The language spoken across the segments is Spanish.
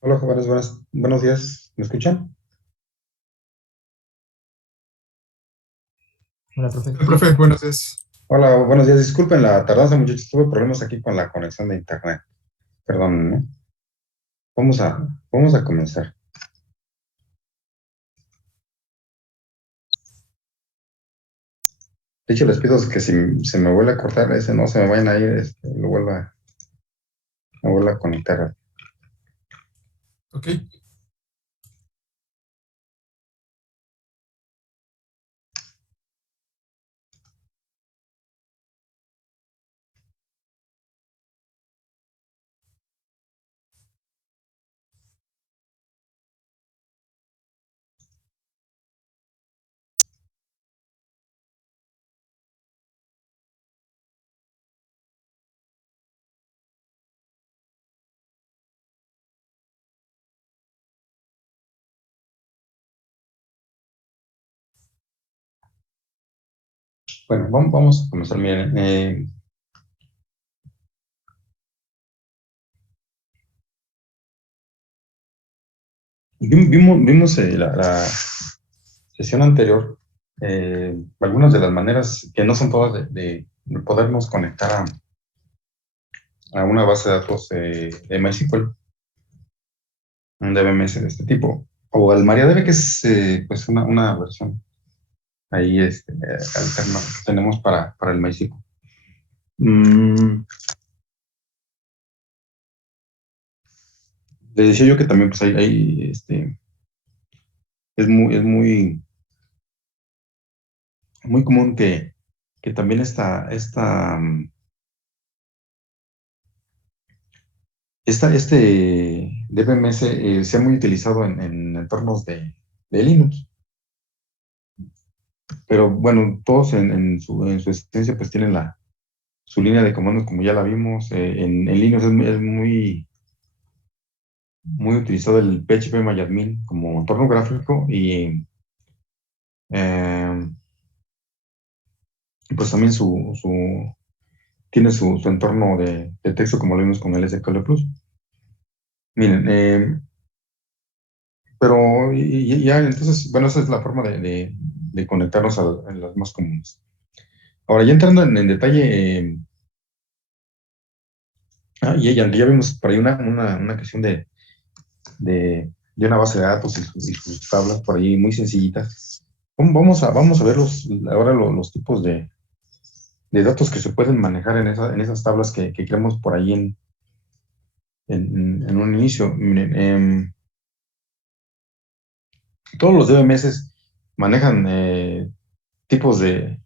Hola jóvenes, buenos días. ¿Me escuchan? Hola, profe. Profe, buenos días. Hola, buenos días. Disculpen la tardanza, muchachos. Tuve problemas aquí con la conexión de internet. Perdón, ¿no? Vamos a, vamos a comenzar. De hecho, les pido que si se me vuelve a cortar ese, no se me vayan a ir, me vuelva a conectar. Ok. Bueno, vamos a comenzar. Miren, vimos la sesión anterior algunas de las maneras, que no son todas, de podernos conectar a una base de datos de MySQL, un DBMS de este tipo, o el MariaDB, que es pues una versión ahí alterna que tenemos para el MySQL. Le decía yo que también pues es muy común que también este DBMS sea muy utilizado en entornos de Linux. Pero bueno, todos en su existencia pues tienen su línea de comandos, como ya la vimos. En Linux es muy utilizado el PHP como entorno gráfico y eh, pues también tiene su entorno de texto, como lo vimos con el SQL Plus. Miren, pero ya entonces, bueno, esa es la forma de conectarnos a las más comunes. Ahora, ya entrando en detalle, y aunque ya vimos por ahí una cuestión de una base de datos y sus tablas por ahí muy sencillitas. Vamos a ver ahora los tipos de datos que se pueden manejar en esas tablas que creamos por ahí en un inicio. Miren, todos los DBMS manejan tipos de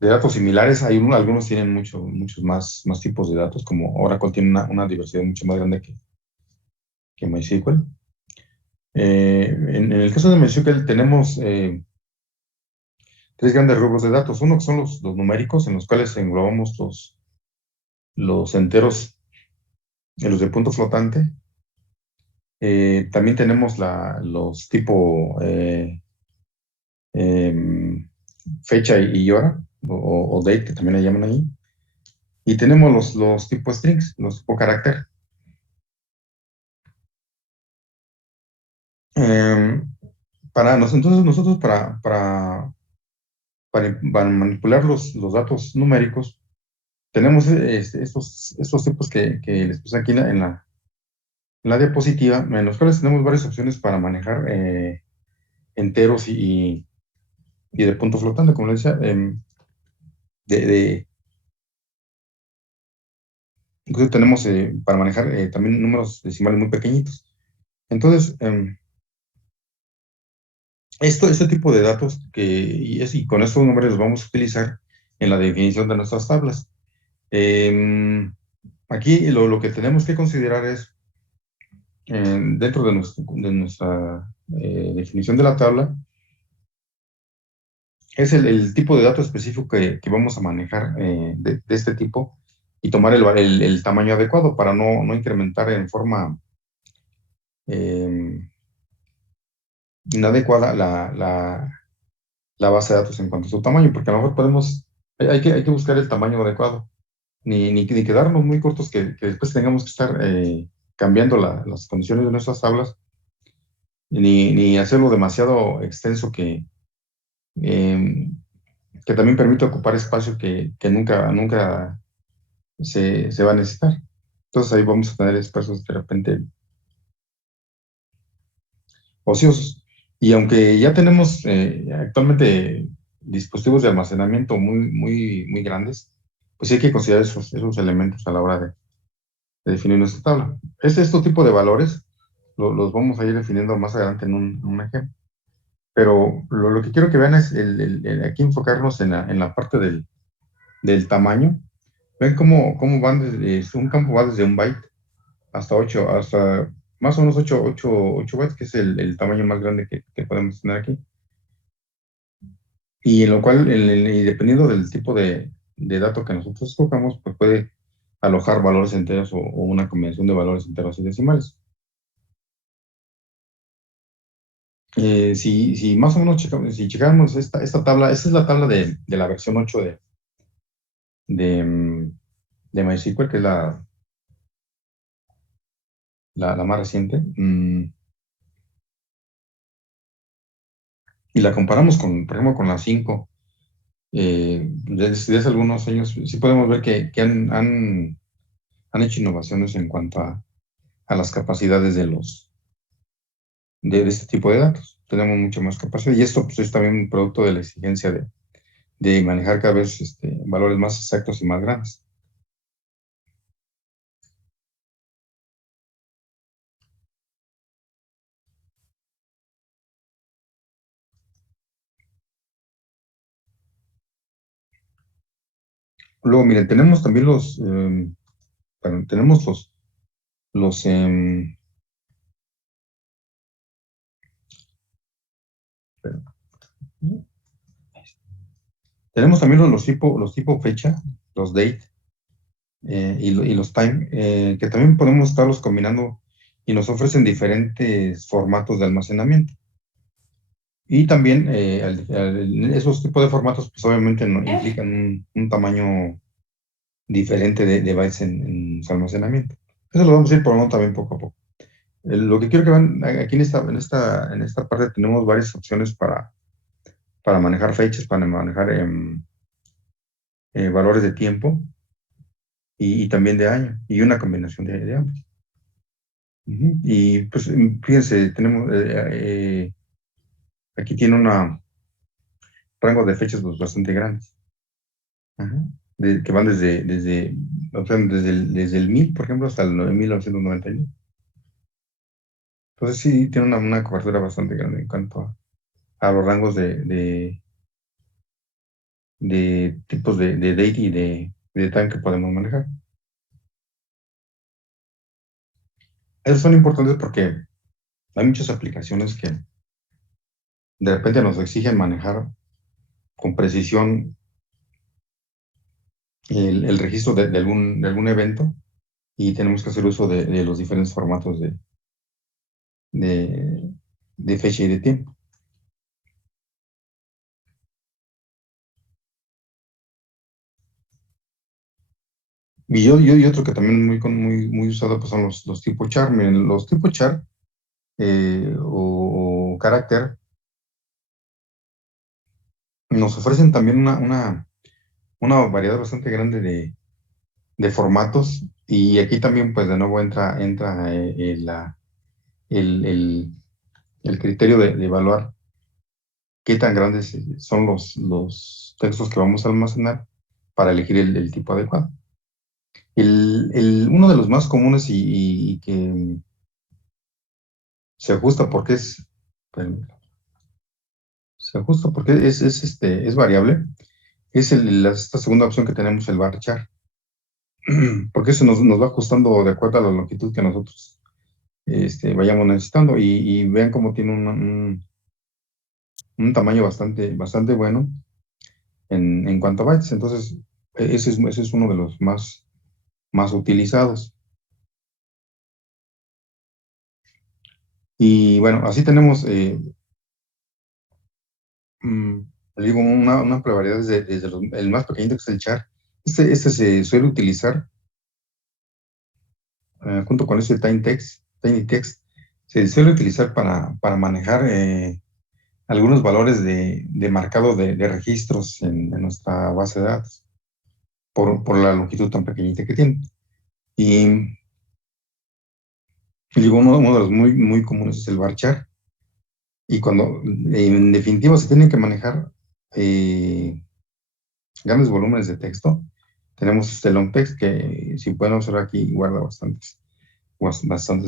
datos similares. Algunos tienen muchos más tipos de datos, como Oracle tiene una diversidad mucho más grande que MySQL. En el caso de MySQL tenemos tres grandes rubros de datos. Uno que son los numéricos, en los cuales englobamos los enteros en los de punto flotante. También tenemos los tipo em, fecha y hora, o date, que también le llaman ahí. Y tenemos los tipo strings, los tipo carácter. Em, entonces nosotros para manipular los datos numéricos, tenemos estos tipos que les puse aquí en la diapositiva, en los cuales tenemos varias opciones para manejar enteros y de punto flotante, como les decía. Incluso tenemos para manejar también números decimales muy pequeñitos. Entonces, este tipo de datos y con estos números los vamos a utilizar en la definición de nuestras tablas. Aquí lo que tenemos que considerar es, dentro de nuestra definición de la tabla, es el tipo de dato específico que vamos a manejar de este tipo, y tomar el tamaño adecuado para no incrementar en forma eh, inadecuada la base de datos en cuanto a su tamaño, porque a lo mejor hay que buscar el tamaño adecuado, ni quedarnos muy cortos que después tengamos que estar cambiando las condiciones de nuestras tablas, ni hacerlo demasiado extenso eh, que también permite ocupar espacio que nunca se va a necesitar. Entonces ahí vamos a tener espacios de repente ociosos. Y aunque ya tenemos actualmente dispositivos de almacenamiento muy grandes, pues sí hay que considerar esos elementos a la hora de definir nuestra tabla. Este tipo de valores los vamos a ir definiendo más adelante en un ejemplo. Pero lo que quiero que vean es aquí enfocarnos en la parte del tamaño. Ven cómo van un campo va desde un byte hasta 8, hasta más o menos 8 bytes, que es el tamaño más grande que podemos tener aquí. Y en lo cual, y dependiendo del tipo de dato que nosotros escojamos, pues puede alojar valores enteros o una combinación de valores enteros y decimales. Si más o menos si checamos esta tabla, esta es la tabla de la versión 8 de MySQL, que es la más reciente. Y la comparamos por ejemplo, con la 5. Desde hace algunos años, sí podemos ver que han hecho innovaciones en cuanto a las capacidades de este tipo de datos. Tenemos mucha más capacidad y esto pues, es también un producto de la exigencia de manejar cada vez valores más exactos y más grandes. Luego, miren, tenemos también tenemos los tenemos también los tipo fecha, los date, y los time, que también podemos estarlos combinando y nos ofrecen diferentes formatos de almacenamiento. Y también esos tipos de formatos, pues obviamente implican un tamaño diferente de bytes en su almacenamiento. Eso lo vamos a ir probando también poco a poco. Lo que quiero que vean, aquí en esta parte tenemos varias opciones para manejar fechas, para manejar valores de tiempo y también de año, y una combinación de ambos. Y pues fíjense, tenemos aquí tiene un rango de fechas pues, bastante grandes. Ajá. Que van o sea, desde el 1000, por ejemplo, hasta el 1999. Entonces sí tiene una cobertura bastante grande en cuanto a los rangos de tipos de date y de time que podemos manejar. Esos son importantes porque hay muchas aplicaciones que de repente nos exigen manejar con precisión el registro de algún evento y tenemos que hacer uso de los diferentes formatos de, de fecha y de tiempo. Y otro que también muy usado pues son los tipo char. Miren, los tipo char o carácter nos ofrecen también una variedad bastante grande de formatos y aquí también pues de nuevo entra el, el- el criterio de evaluar qué tan grandes son los textos que vamos a almacenar para elegir el tipo adecuado. Uno de los más comunes y que se ajusta porque espérenme, se ajusta porque es variable, es esta segunda opción que tenemos, el varchar, porque eso nos va ajustando de acuerdo a la longitud que nosotros vayamos necesitando y vean cómo tiene un tamaño bastante bueno en cuanto a bytes. Entonces, ese es uno de los más utilizados. Y bueno, así tenemos, mm, digo, una amplia variedad desde el más pequeñito que es el char. Este se suele utilizar junto con ese Tiny Text, se suele utilizar para manejar algunos valores de marcado de registros en nuestra base de datos, por la longitud tan pequeñita que tiene. Y digo, uno de los muy comunes es el varchar. Y cuando, en definitiva, se tienen que manejar grandes volúmenes de texto, tenemos este long text que, si pueden observar aquí, guarda bastantes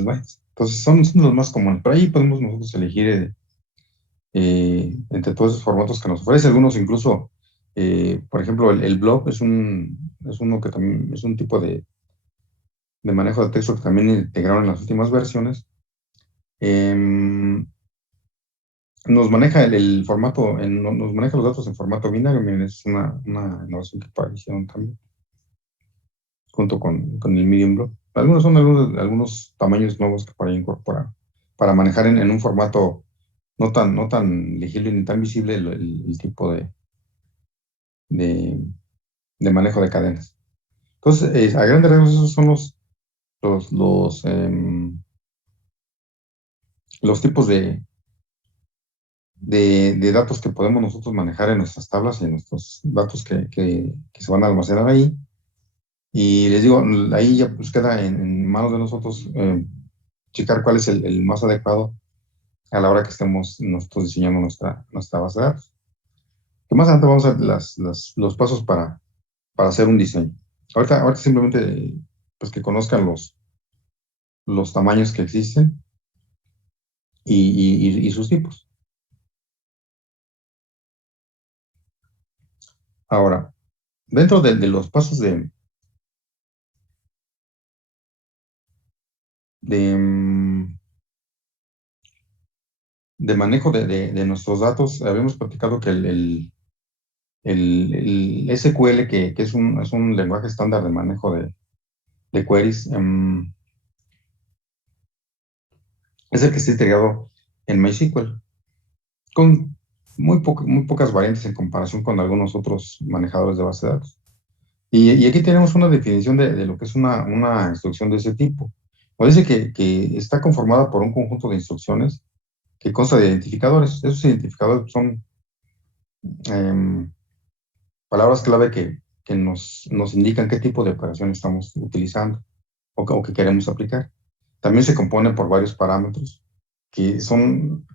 bytes. Entonces, son los más comunes. Pero ahí podemos nosotros elegir entre todos esos formatos que nos ofrece. Algunos incluso, por ejemplo, el blob es uno que también es un tipo de manejo de texto que también integraron en las últimas versiones. Em, nos maneja el formato, nos maneja los datos en formato binario. Miren, es una innovación que hicieron también, junto con el Medium Blob. Algunos son algunos tamaños nuevos que por ahí incorporar para manejar en un formato no tan legible ni tan visible el tipo de, de manejo de cadenas. Entonces, a grandes rasgos, esos son los, los, em, los tipos de datos que podemos nosotros manejar en nuestras tablas y en nuestros datos que se van a almacenar ahí. Y les digo, ahí ya pues queda en manos de nosotros checar cuál es el más adecuado a la hora que estemos nosotros diseñando nuestra base de datos. Que más adelante vamos a ver los pasos para hacer un diseño. Ahorita simplemente pues que conozcan los tamaños que existen y sus tipos. Ahora, dentro de los pasos de, mm, de manejo de nuestros datos, habíamos platicado que el SQL, que es un lenguaje estándar de manejo de queries, es el que está integrado en MySQL, con muy pocas variantes en comparación con algunos otros manejadores de base de datos. Y aquí tenemos una definición de lo que es una instrucción de ese tipo. Nos dice que está conformada por un conjunto de instrucciones que consta de identificadores. Esos identificadores son em, palabras clave que nos indican qué tipo de operación estamos utilizando o que queremos aplicar. También se compone por varios parámetros que son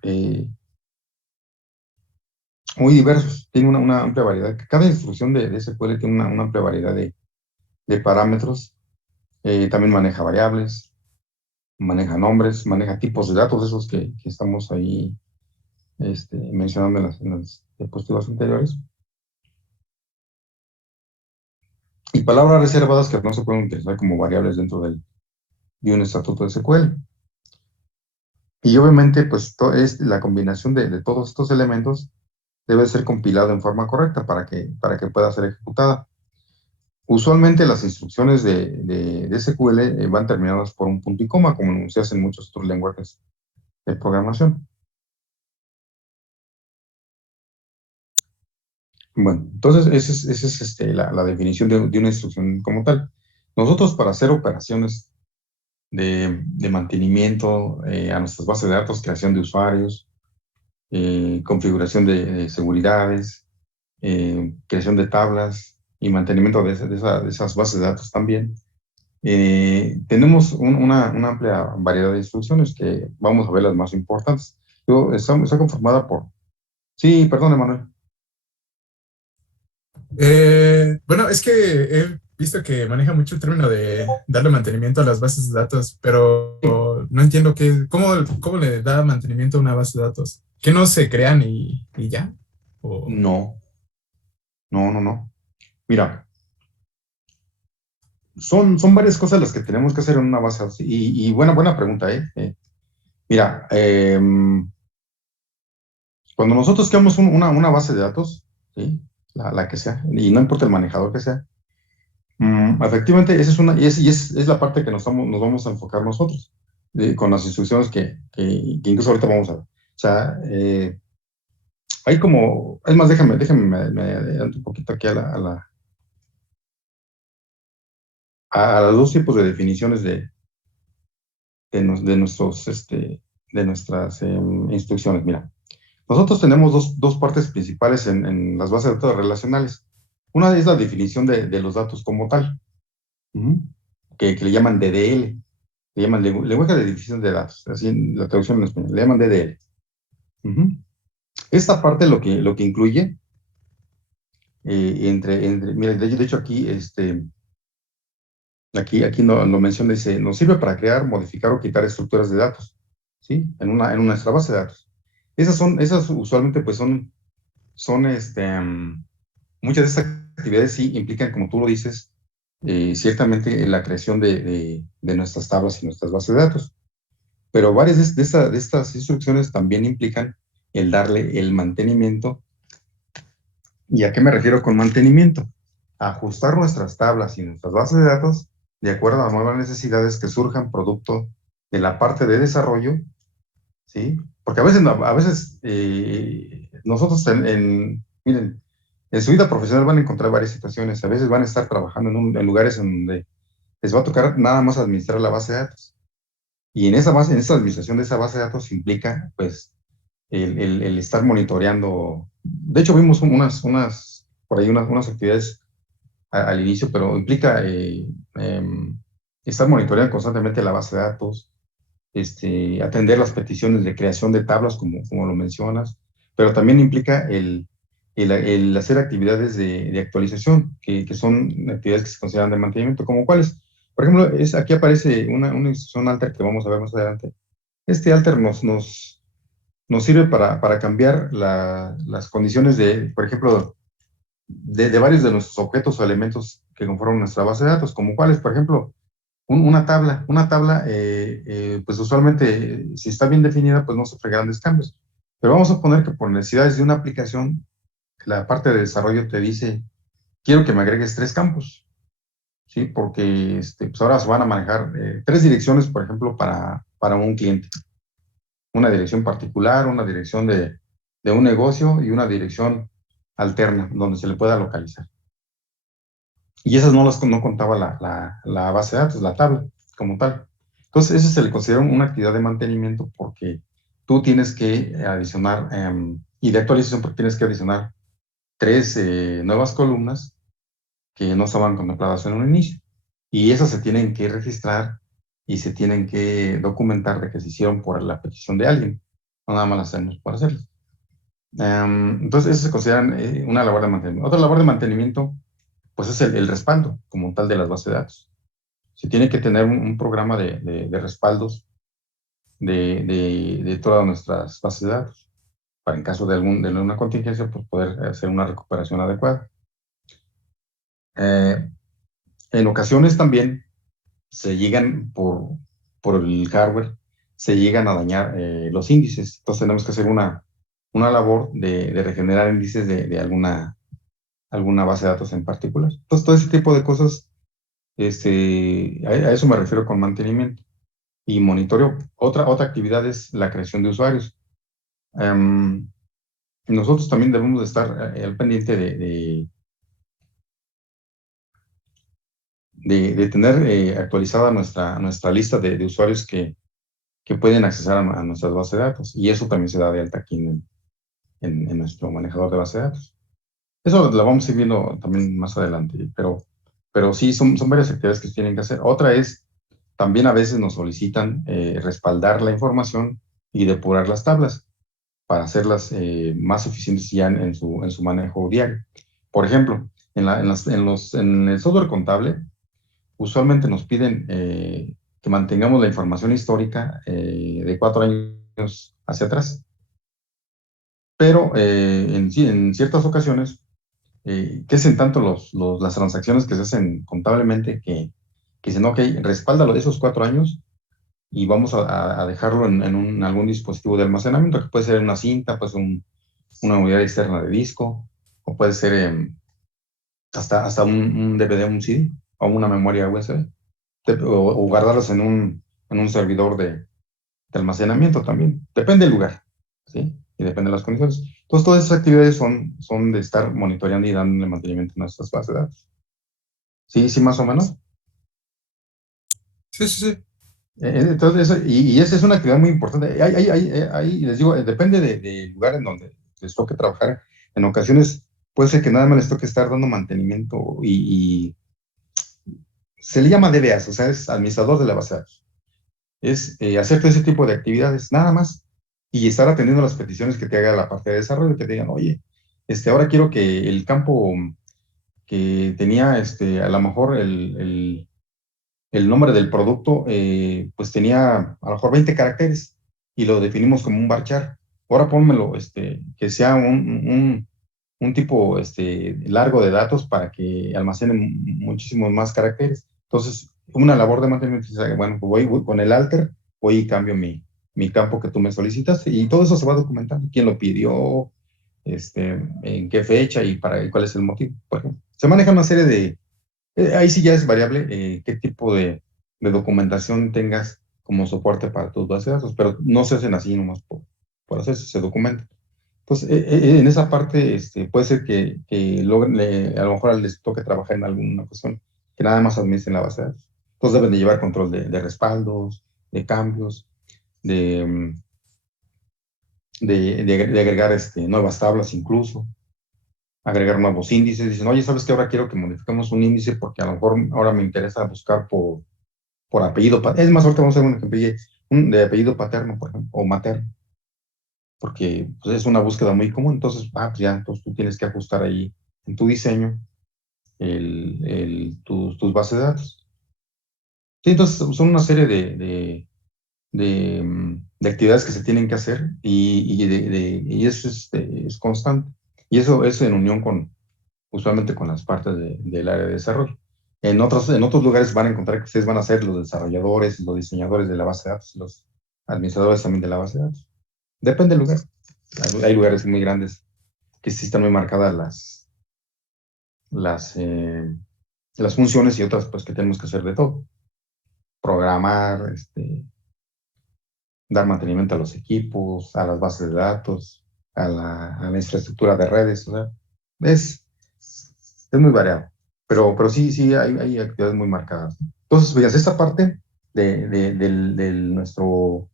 muy diversos. Tiene una amplia variedad. Cada instrucción de SQL tiene una amplia variedad de parámetros. También maneja variables, maneja nombres, maneja tipos de datos, esos que estamos ahí mencionando en las diapositivas anteriores. Y palabras reservadas que no se pueden utilizar como variables dentro de un estatuto de SQL. Y obviamente, pues, es la combinación de todos estos elementos debe ser compilado en forma correcta para que pueda ser ejecutada. Usualmente las instrucciones de SQL van terminadas por un punto y coma, como se hace en muchos otros lenguajes de programación. Bueno, entonces esa es la definición de una instrucción como tal. Nosotros, para hacer operaciones de mantenimiento a nuestras bases de datos, creación de usuarios, configuración de seguridades, creación de tablas y mantenimiento de esas bases de datos también, tenemos una amplia variedad de instrucciones que vamos a ver las más importantes. Está conformada por... Sí, perdón, Emanuel. Bueno, es que he visto que maneja mucho el término de darle mantenimiento a las bases de datos, pero no entiendo cómo le da mantenimiento a una base de datos. ¿Que no se crean y ya? O, No, no. Mira, son varias cosas las que tenemos que hacer en una base de datos. Y buena pregunta, ¿eh? Mira, cuando nosotros creamos una base de datos, ¿sí? La que sea, y no importa el manejador que sea, efectivamente, esa es es la parte que nos vamos a enfocar nosotros, con las instrucciones que incluso ahorita vamos a ver. O sea, hay como, es más, déjame, me adelanto un poquito aquí a los dos tipos de definiciones de nuestras instrucciones. Mira, nosotros tenemos dos partes principales en las bases de datos relacionales. Una es la definición de los datos como tal, ujú, que le llaman DDL, le llaman lenguaje de definición de datos, así en la traducción en español, le llaman DDL. Ujú. Esta parte lo que incluye, mira, de hecho aquí, aquí lo menciona, dice, nos sirve para crear, modificar o quitar estructuras de datos, ¿sí? En nuestra base de datos. Esas usualmente pues son muchas de estas actividades sí implican, como tú lo dices, ciertamente la creación de nuestras tablas y nuestras bases de datos. Pero varias de estas instrucciones también implican el darle el mantenimiento. ¿Y a qué me refiero con mantenimiento? Ajustar nuestras tablas y nuestras bases de datos de acuerdo a nuevas necesidades que surjan producto de la parte de desarrollo, ¿sí? Porque a veces nosotros miren, en su vida profesional van a encontrar varias situaciones. A veces van a estar trabajando en lugares en donde les va a tocar nada más administrar la base de datos. Y en esa administración de esa base de datos implica, pues, el estar monitoreando. De hecho, vimos por ahí unas actividades al inicio, pero implica estar monitoreando constantemente la base de datos, atender las peticiones de creación de tablas, como lo mencionas, pero también implica el hacer actividades de actualización, que son actividades que se consideran de mantenimiento, como cuáles. Por ejemplo, aquí aparece una instrucción alter que vamos a ver más adelante. Este alter nos sirve para cambiar las condiciones por ejemplo, de varios de nuestros objetos o elementos que conforman nuestra base de datos, como cuáles, por ejemplo, una tabla. Una tabla, pues usualmente, si está bien definida, pues no sufre grandes cambios. Pero vamos a poner que por necesidades de una aplicación, la parte de desarrollo te dice, quiero que me agregues 3 campos, ¿sí? Porque pues ahora se van a manejar 3 direcciones, por ejemplo, para un cliente. Una dirección particular, una dirección de un negocio y una dirección alterna donde se le pueda localizar. Y esas no contaba la base de datos, la tabla como tal. Entonces, eso se le considera una actividad de mantenimiento porque tú tienes que adicionar, y de actualización porque tienes que adicionar 3 nuevas columnas que no estaban contempladas en un inicio. Y esas se tienen que registrar y se tienen que documentar de que se hicieron por la petición de alguien. No nada más las hacemos por hacerlas. Entonces, eso se considera una labor de mantenimiento. Otra labor de mantenimiento pues es el respaldo como tal de las bases de datos. Se tiene que tener un programa de respaldos de todas nuestras bases de datos, para en caso de alguna contingencia, pues poder hacer una recuperación adecuada. Eh, en ocasiones también se llegan por el hardware, se llegan a dañar los índices. Entonces tenemos que hacer una labor de regenerar índices de alguna base de datos en particular. Entonces todo ese tipo de cosas, a eso me refiero con mantenimiento. Y monitoreo. Otra actividad es la creación de usuarios. Um, Nosotros también debemos de estar al pendiente de tener actualizada nuestra lista de usuarios que pueden acceder a nuestras bases de datos. Y eso también se da de alta aquí en nuestro manejador de base de datos. Eso lo vamos a ir viendo también más adelante, pero sí, son varias actividades que se tienen que hacer. Otra es, también a veces nos solicitan respaldar la información y depurar las tablas para hacerlas más eficientes ya en su manejo diario. Por ejemplo, en el software contable, usualmente nos piden que mantengamos la información histórica de 4 años hacia atrás, pero en ciertas ocasiones, que hacen tanto las transacciones que se hacen contablemente que dicen, ok, respáldalo de esos 4 años y vamos a dejarlo en algún dispositivo de almacenamiento, que puede ser una cinta, puede ser una unidad externa de disco, o puede ser hasta un DVD, un CD, o una memoria USB, o guardarlos en un servidor de almacenamiento también. Depende del lugar, ¿sí? Y depende de las condiciones. Entonces, todas esas actividades son de estar monitoreando y dándole mantenimiento a nuestras bases de datos. ¿Sí, sí, más o menos? Sí, sí, sí. Entonces, y esa es una actividad muy importante. Les digo, depende del lugar en donde les toque trabajar. En ocasiones puede ser que nada más les toque estar dando mantenimiento y se le llama DBAs, o sea, es administrador de la base de datos. Es hacer todo ese tipo de actividades, nada más, y estar atendiendo las peticiones que te haga la parte de desarrollo, que te digan, oye, ahora quiero que el campo que tenía, a lo mejor el nombre del producto, pues tenía a lo mejor 20 caracteres y lo definimos como un varchar. Ahora pónmelo, que sea un tipo largo de datos para que almacene muchísimos más caracteres. Entonces, una labor de mantenimiento es, bueno, pues voy con el alter, voy y cambio mi campo que tú me solicitas y todo eso se va documentando. ¿Quién lo pidió? En qué fecha y cuál es el motivo, por ejemplo. Se maneja una serie de, ahí sí ya es variable qué tipo de documentación tengas como soporte para tus bases de datos, pero no se hacen así nomás por hacerse, se documenta. Entonces, en esa parte puede ser que logren, a lo mejor les toque trabajar en alguna cuestión que nada más administren la base de datos. Entonces deben de llevar control de respaldos, de cambios, de, de agregar nuevas tablas incluso, agregar nuevos índices. Dicen, oye, ¿sabes qué? Ahora quiero que modifiquemos un índice porque a lo mejor ahora me interesa buscar por apellido. Es más, ahorita vamos a hacer un ejemplo de apellido paterno, por ejemplo, o materno, porque pues, es una búsqueda muy común. Entonces, pues ya, entonces tú tienes que ajustar ahí en tu diseño tus bases de datos. Sí, entonces son una serie de actividades que se tienen que hacer y eso es constante. Y eso es en unión usualmente con las partes del área de desarrollo. En otros lugares van a encontrar que ustedes van a ser los desarrolladores, los diseñadores de la base de datos, los administradores también de la base de datos. Depende del lugar. Hay lugares muy grandes que sí están muy marcadas las, eh, las funciones y otras pues que tenemos que hacer de todo. Programar, dar mantenimiento a los equipos, a las bases de datos, a la infraestructura de redes. O sea, es, es muy variado. Pero sí, sí, hay actividades muy marcadas. Entonces, fíjense, esta parte del nuestro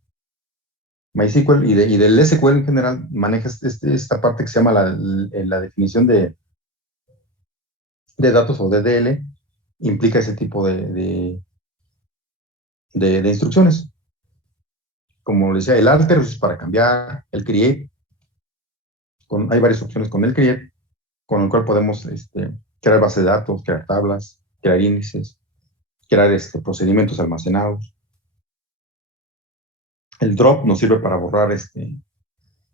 MySQL y del SQL en general maneja esta parte que se llama la definición de datos o DDL, implica ese tipo de instrucciones. Como les decía, el alter es para cambiar, el create, hay varias opciones con el create, con el cual podemos crear bases de datos, crear tablas, crear índices, crear procedimientos almacenados. El drop nos sirve para borrar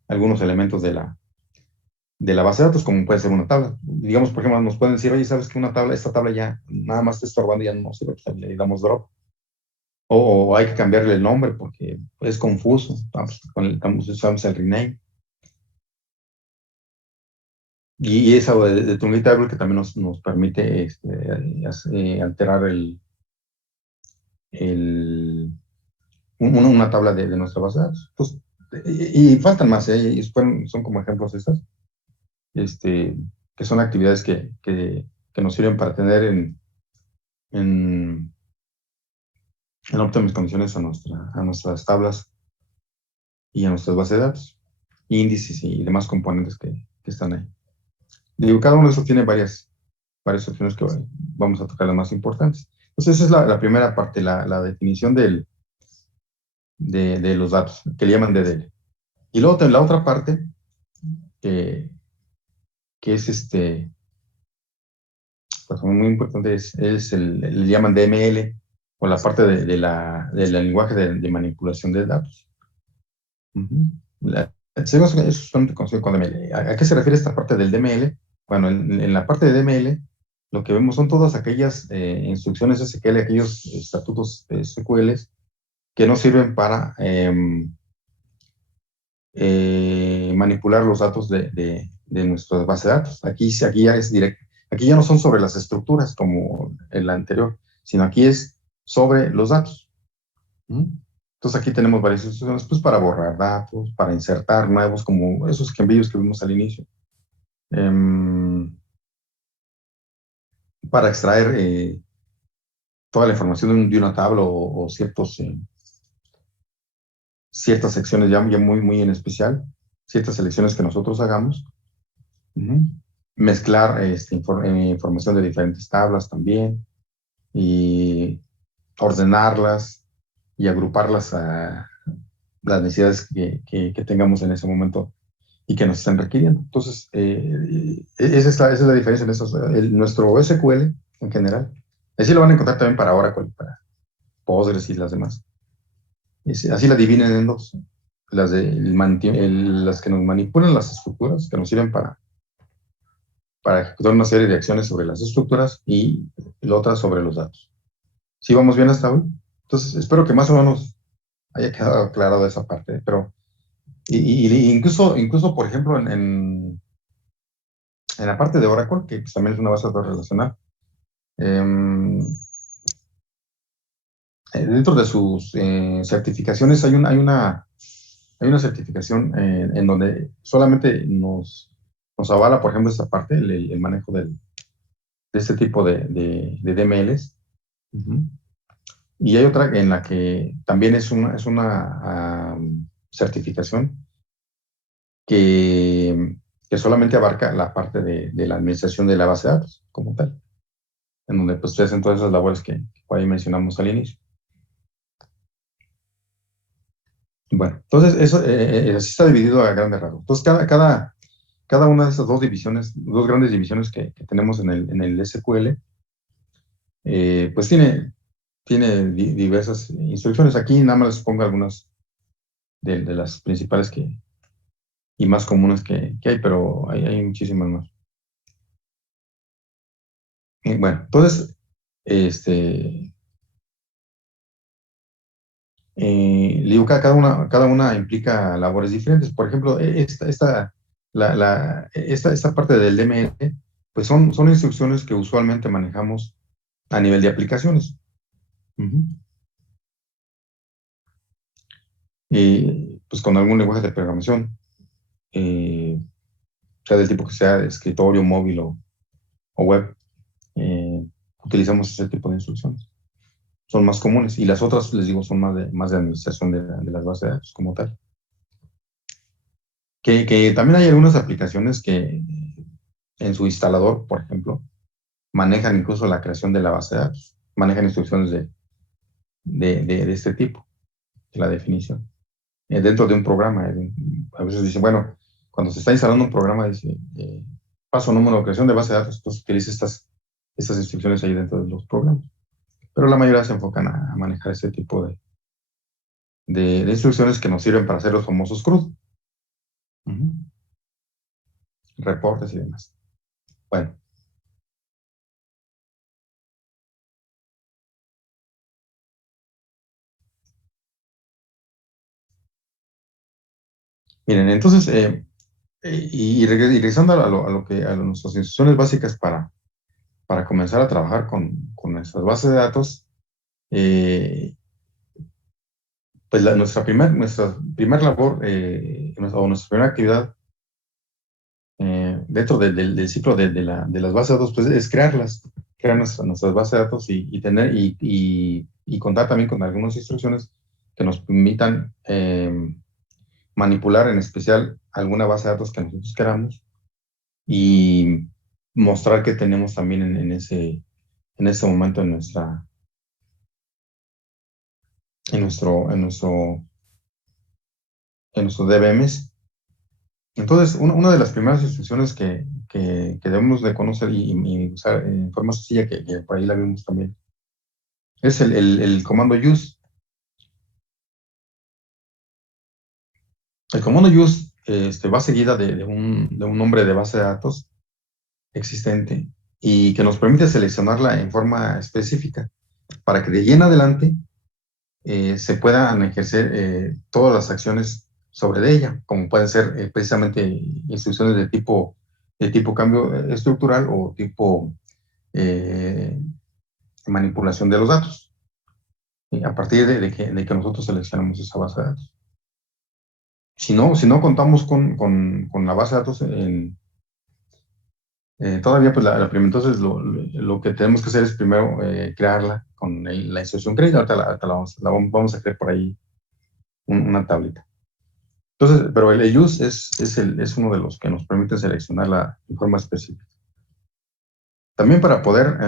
algunos elementos de la base de datos, como puede ser una tabla. Digamos, por ejemplo, nos pueden decir, oye, ¿sabes que esta tabla ya nada más está estorbando y ya no sirve? Pues le damos drop. O hay que cambiarle el nombre porque es confuso. Usamos el rename. Y esa de Trinity Table que también nos permite alterar el, una tabla de nuestra base de datos. Pues, y faltan más, y son como ejemplos estas, que son actividades que nos sirven para tener en, en óptimas condiciones a nuestras tablas y a nuestras bases de datos, índices y demás componentes que están ahí. Digo, cada uno de esos tiene varias opciones que vamos a tocar las más importantes. Entonces, esa es la primera parte, la definición de los datos, que le llaman DDL. Y luego la otra parte, que, que es pues, muy importante, le llaman DML, o la parte del lenguaje de manipulación de datos. Uh-huh. Es solamente conocido con DML. ¿A qué se refiere esta parte del DML? Bueno, en la parte de DML, lo que vemos son todas aquellas instrucciones SQL, aquellos estatutos SQL que nos sirven para manipular los datos de nuestras bases de datos. Aquí ya es directo. Aquí ya no son sobre las estructuras como en la anterior, sino aquí es sobre los datos. ¿Mm? Entonces aquí tenemos varias instrucciones pues, para borrar datos, para insertar nuevos, como esos ejemplillos que vimos al inicio. Para extraer toda la información de una tabla o ciertos ciertas secciones ya muy en especial, ciertas selecciones que nosotros hagamos. Mezclar información de diferentes tablas también y ordenarlas y agruparlas a las necesidades que tengamos en ese momento y que nos están requiriendo. Entonces, esa es la diferencia en esos, nuestro SQL en general. Así lo van a encontrar también para Oracle, para Postgres y las demás. Así la dividen en dos. Las que nos manipulan las estructuras, que nos sirven para ejecutar una serie de acciones sobre las estructuras y la otra sobre los datos. ¿Sí vamos bien hasta hoy? Entonces, espero que más o menos haya quedado aclarado esa parte, pero incluso por ejemplo, en la parte de Oracle, que pues, también es una base de datos relacional, dentro de sus certificaciones hay una certificación en donde solamente nos avala, por ejemplo, esta parte, el manejo de este tipo de DMLs. Y hay otra en la que también es una certificación que solamente abarca la parte de la administración de la base de datos como tal, en donde pues se hacen todas esas labores que por ahí mencionamos al inicio. Bueno, entonces eso así está dividido a grandes rasgos. Entonces cada una de esas dos divisiones, dos grandes divisiones que tenemos en el SQL, pues tiene diversas instrucciones. Aquí nada más les pongo algunas de las principales y más comunes que hay, pero hay muchísimas más. Bueno, entonces, le digo, cada una implica labores diferentes. Por ejemplo, esta parte del DML, pues son instrucciones que usualmente manejamos a nivel de aplicaciones. Pues con algún lenguaje de programación, sea del tipo que sea de escritorio, móvil o web, utilizamos ese tipo de instrucciones. Son más comunes. Y las otras, les digo, son más de administración de las bases de datos como tal. Que también hay algunas aplicaciones que en su instalador, por ejemplo, manejan incluso la creación de la base de datos, manejan instrucciones de este tipo, de la definición. Dentro de un programa, a veces dicen, bueno, cuando se está instalando un programa, dice, paso número de creación de base de datos, pues utiliza estas instrucciones ahí dentro de los programas. Pero la mayoría se enfocan a manejar este tipo de instrucciones que nos sirven para hacer los famosos CRUD. Reportes y demás. Bueno. Miren, entonces, y regresando a nuestras instrucciones básicas para comenzar a trabajar con nuestras bases de datos, pues nuestra primer labor o nuestra primera actividad dentro del ciclo de las bases de datos, pues es crear nuestras bases de datos y tener y contar también con algunas instrucciones que nos permitan manipular en especial alguna base de datos que nosotros queramos y mostrar que tenemos también en ese momento en nuestro DBMS. Entonces, una de las primeras instrucciones que debemos de conocer y usar en forma sencilla, que por ahí la vimos también, es el comando use. El comando use va seguida de un nombre de base de datos existente y que nos permite seleccionarla en forma específica para que de ahí en adelante se puedan ejercer todas las acciones sobre ella, como pueden ser precisamente instrucciones de tipo cambio estructural o tipo manipulación de los datos, a partir de que nosotros seleccionamos esa base de datos. Si no contamos con la base de datos, todavía pues entonces lo que tenemos que hacer es primero crearla con la instrucción create. Ahorita la vamos a crear por ahí una tablita. Entonces, pero el use es uno de los que nos permite seleccionar la forma específica. También para poder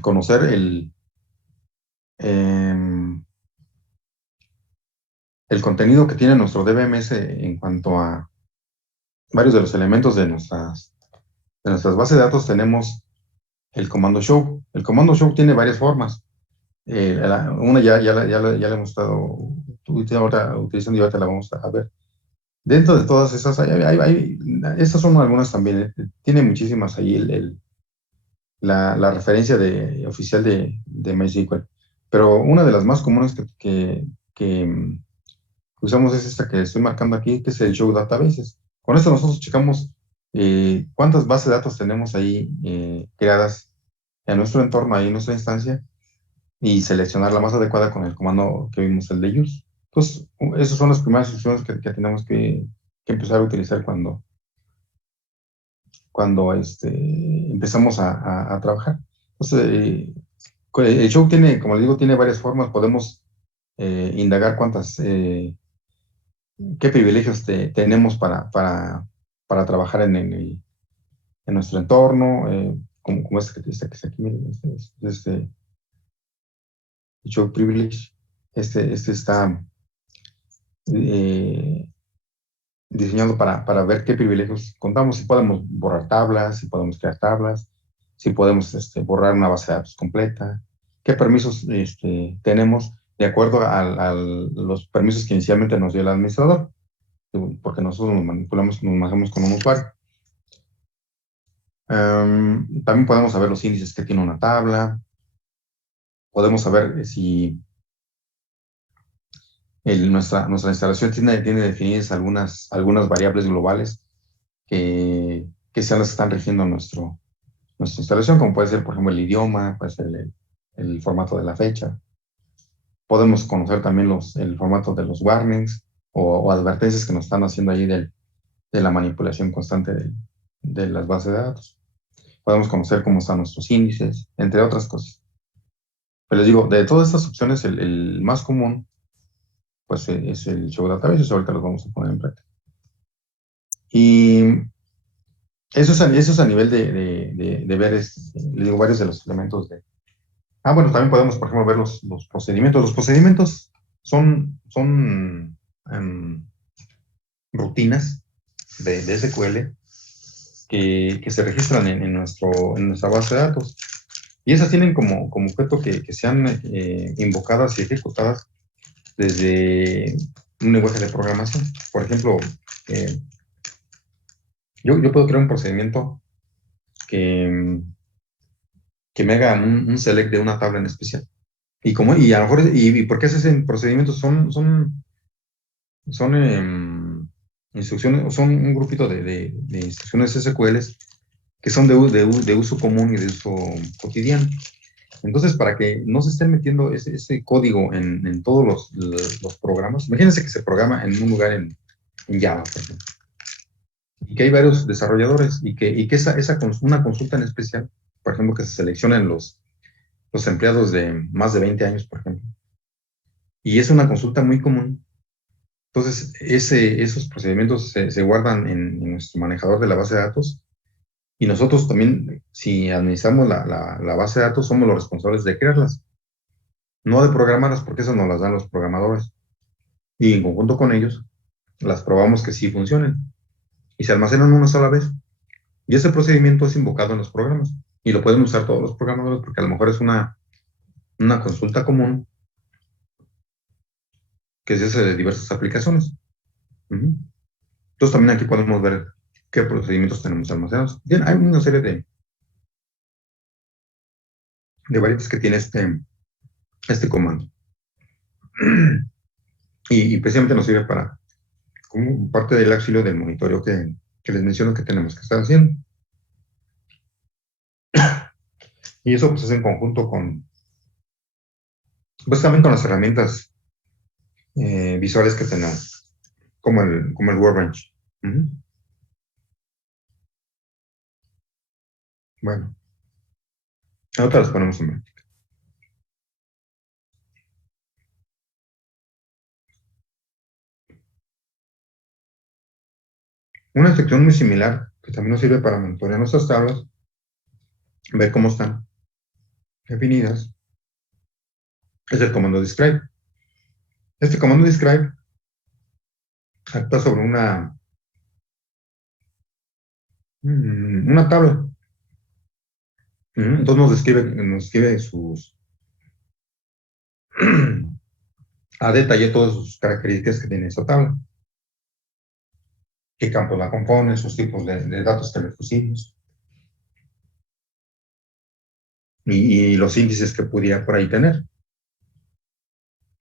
conocer em, el contenido que tiene nuestro DBMS en cuanto a varios de los elementos de nuestras bases de datos, tenemos el comando show. El comando show tiene varias formas. Una ya la hemos estado utilizando y ahorita la vamos a ver. Dentro de todas esas, estas son algunas también. Tiene muchísimas ahí la referencia oficial de MySQL. Pero una de las más comunes que usamos es esta que estoy marcando aquí, que es el Show Databases. Con esto nosotros checamos cuántas bases de datos tenemos ahí creadas en nuestro entorno, ahí en nuestra instancia, y seleccionar la más adecuada con el comando que vimos, el de use. Entonces, esas son las primeras instrucciones que tenemos que empezar a utilizar cuando empezamos a trabajar. Entonces, el show tiene, como les digo, tiene varias formas. Podemos indagar qué privilegios tenemos para trabajar en nuestro entorno, como que está aquí, miren, show privilege. Este está eh, diseñado para ver qué privilegios contamos, si podemos borrar tablas, si podemos crear tablas, si podemos borrar una base de datos completa, qué permisos tenemos de acuerdo a los permisos que inicialmente nos dio el administrador, porque nosotros nos manejamos con un usuario. También podemos saber los índices que tiene una tabla, podemos saber si nuestra instalación tiene definidas algunas variables globales que sean las que están rigiendo nuestra instalación, como puede ser, por ejemplo, el idioma, puede ser el formato de la fecha. Podemos conocer también el formato de los warnings o advertencias que nos están haciendo allí de la manipulación constante de las bases de datos. Podemos conocer cómo están nuestros índices, entre otras cosas. Pero les digo, de todas estas opciones, el más común pues es el Show Database. Ahorita los vamos a poner en práctica. Y eso es a nivel de ver, les digo, varios de los elementos bueno, también podemos, por ejemplo, ver los procedimientos. Los procedimientos son rutinas de SQL que se registran en nuestra base de datos. Y esas tienen como objeto que sean invocadas y ejecutadas desde un lenguaje de programación. Por ejemplo, yo puedo crear un procedimiento que, que me haga un select de una tabla en especial. Y a lo mejor, ¿y por qué se hacen procedimientos? Son instrucciones, son un grupito de instrucciones SQL que son de uso común y de uso cotidiano. Entonces, para que no se estén metiendo ese código en todos los programas, imagínense que se programa en un lugar en Java, por ejemplo, y que hay varios desarrolladores y que una consulta en especial, por ejemplo, que se seleccionen los empleados de más de 20 años, por ejemplo, y es una consulta muy común. Entonces, esos procedimientos se guardan en nuestro manejador de la base de datos y nosotros también, si administramos la base de datos, somos los responsables de crearlas, no de programarlas, porque eso nos las dan los programadores. Y en conjunto con ellos, las probamos que sí funcionen y se almacenan una sola vez. Y ese procedimiento es invocado en los programas y lo pueden usar todos los programadores porque a lo mejor es una consulta común que se hace de diversas aplicaciones. Ujú. Entonces también aquí podemos ver qué procedimientos tenemos almacenados. Bien, hay una serie de variantes que tiene este comando. Y precisamente nos sirve como parte del auxilio del monitoreo que les menciono que tenemos que estar haciendo. Y eso pues es en conjunto pues también con las herramientas visuales que tenemos, como el Workbench. Ujú. Bueno, ahorita las ponemos en mente. Una instrucción muy similar, que también nos sirve para monitorear nuestras tablas, ver cómo están definidas, es el comando describe. Este comando describe actúa sobre una tabla. Entonces nos describe a detalle todas sus características que tiene esa tabla. Qué campos la componen, sus tipos de datos que le pusimos y los índices que pudiera por ahí tener.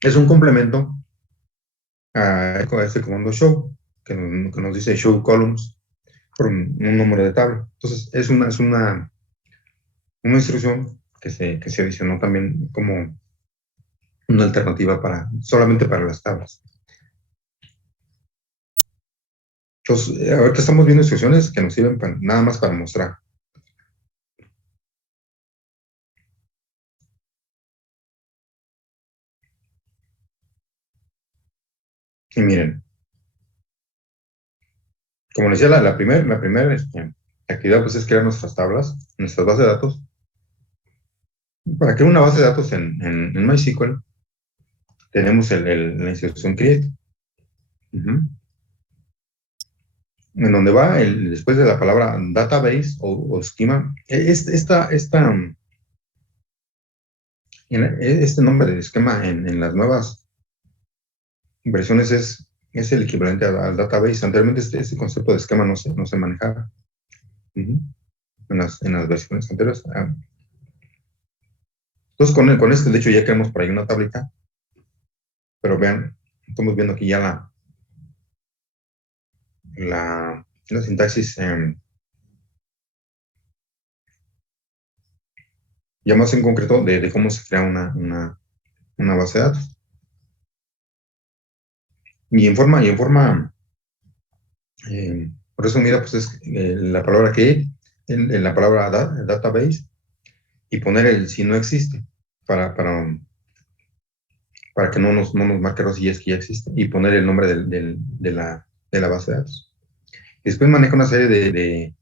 Es un complemento a este comando show, que nos dice show columns por un número de tabla. Entonces, es una instrucción que se adicionó también como una alternativa solamente para las tablas. Entonces, ahorita estamos viendo instrucciones que nos sirven nada más para mostrar. Y miren, como les decía, la primera actividad pues, es crear nuestras tablas, nuestras bases de datos. Para crear una base de datos en MySQL, tenemos la instrucción create. En donde va después de la palabra database o esquema, este nombre de esquema en las nuevas versiones es el equivalente al database. Anteriormente este concepto de esquema no se manejaba en las versiones anteriores. Entonces con este, de hecho, ya creamos por ahí una tablita, pero vean, estamos viendo aquí ya la sintaxis ya más en concreto de cómo se crea una base de datos. Y en forma resumida, pues es la palabra que en la palabra database y poner el si no existe para que no nos marque si es que ya existe y poner el nombre de la base de datos. Y después maneja una serie de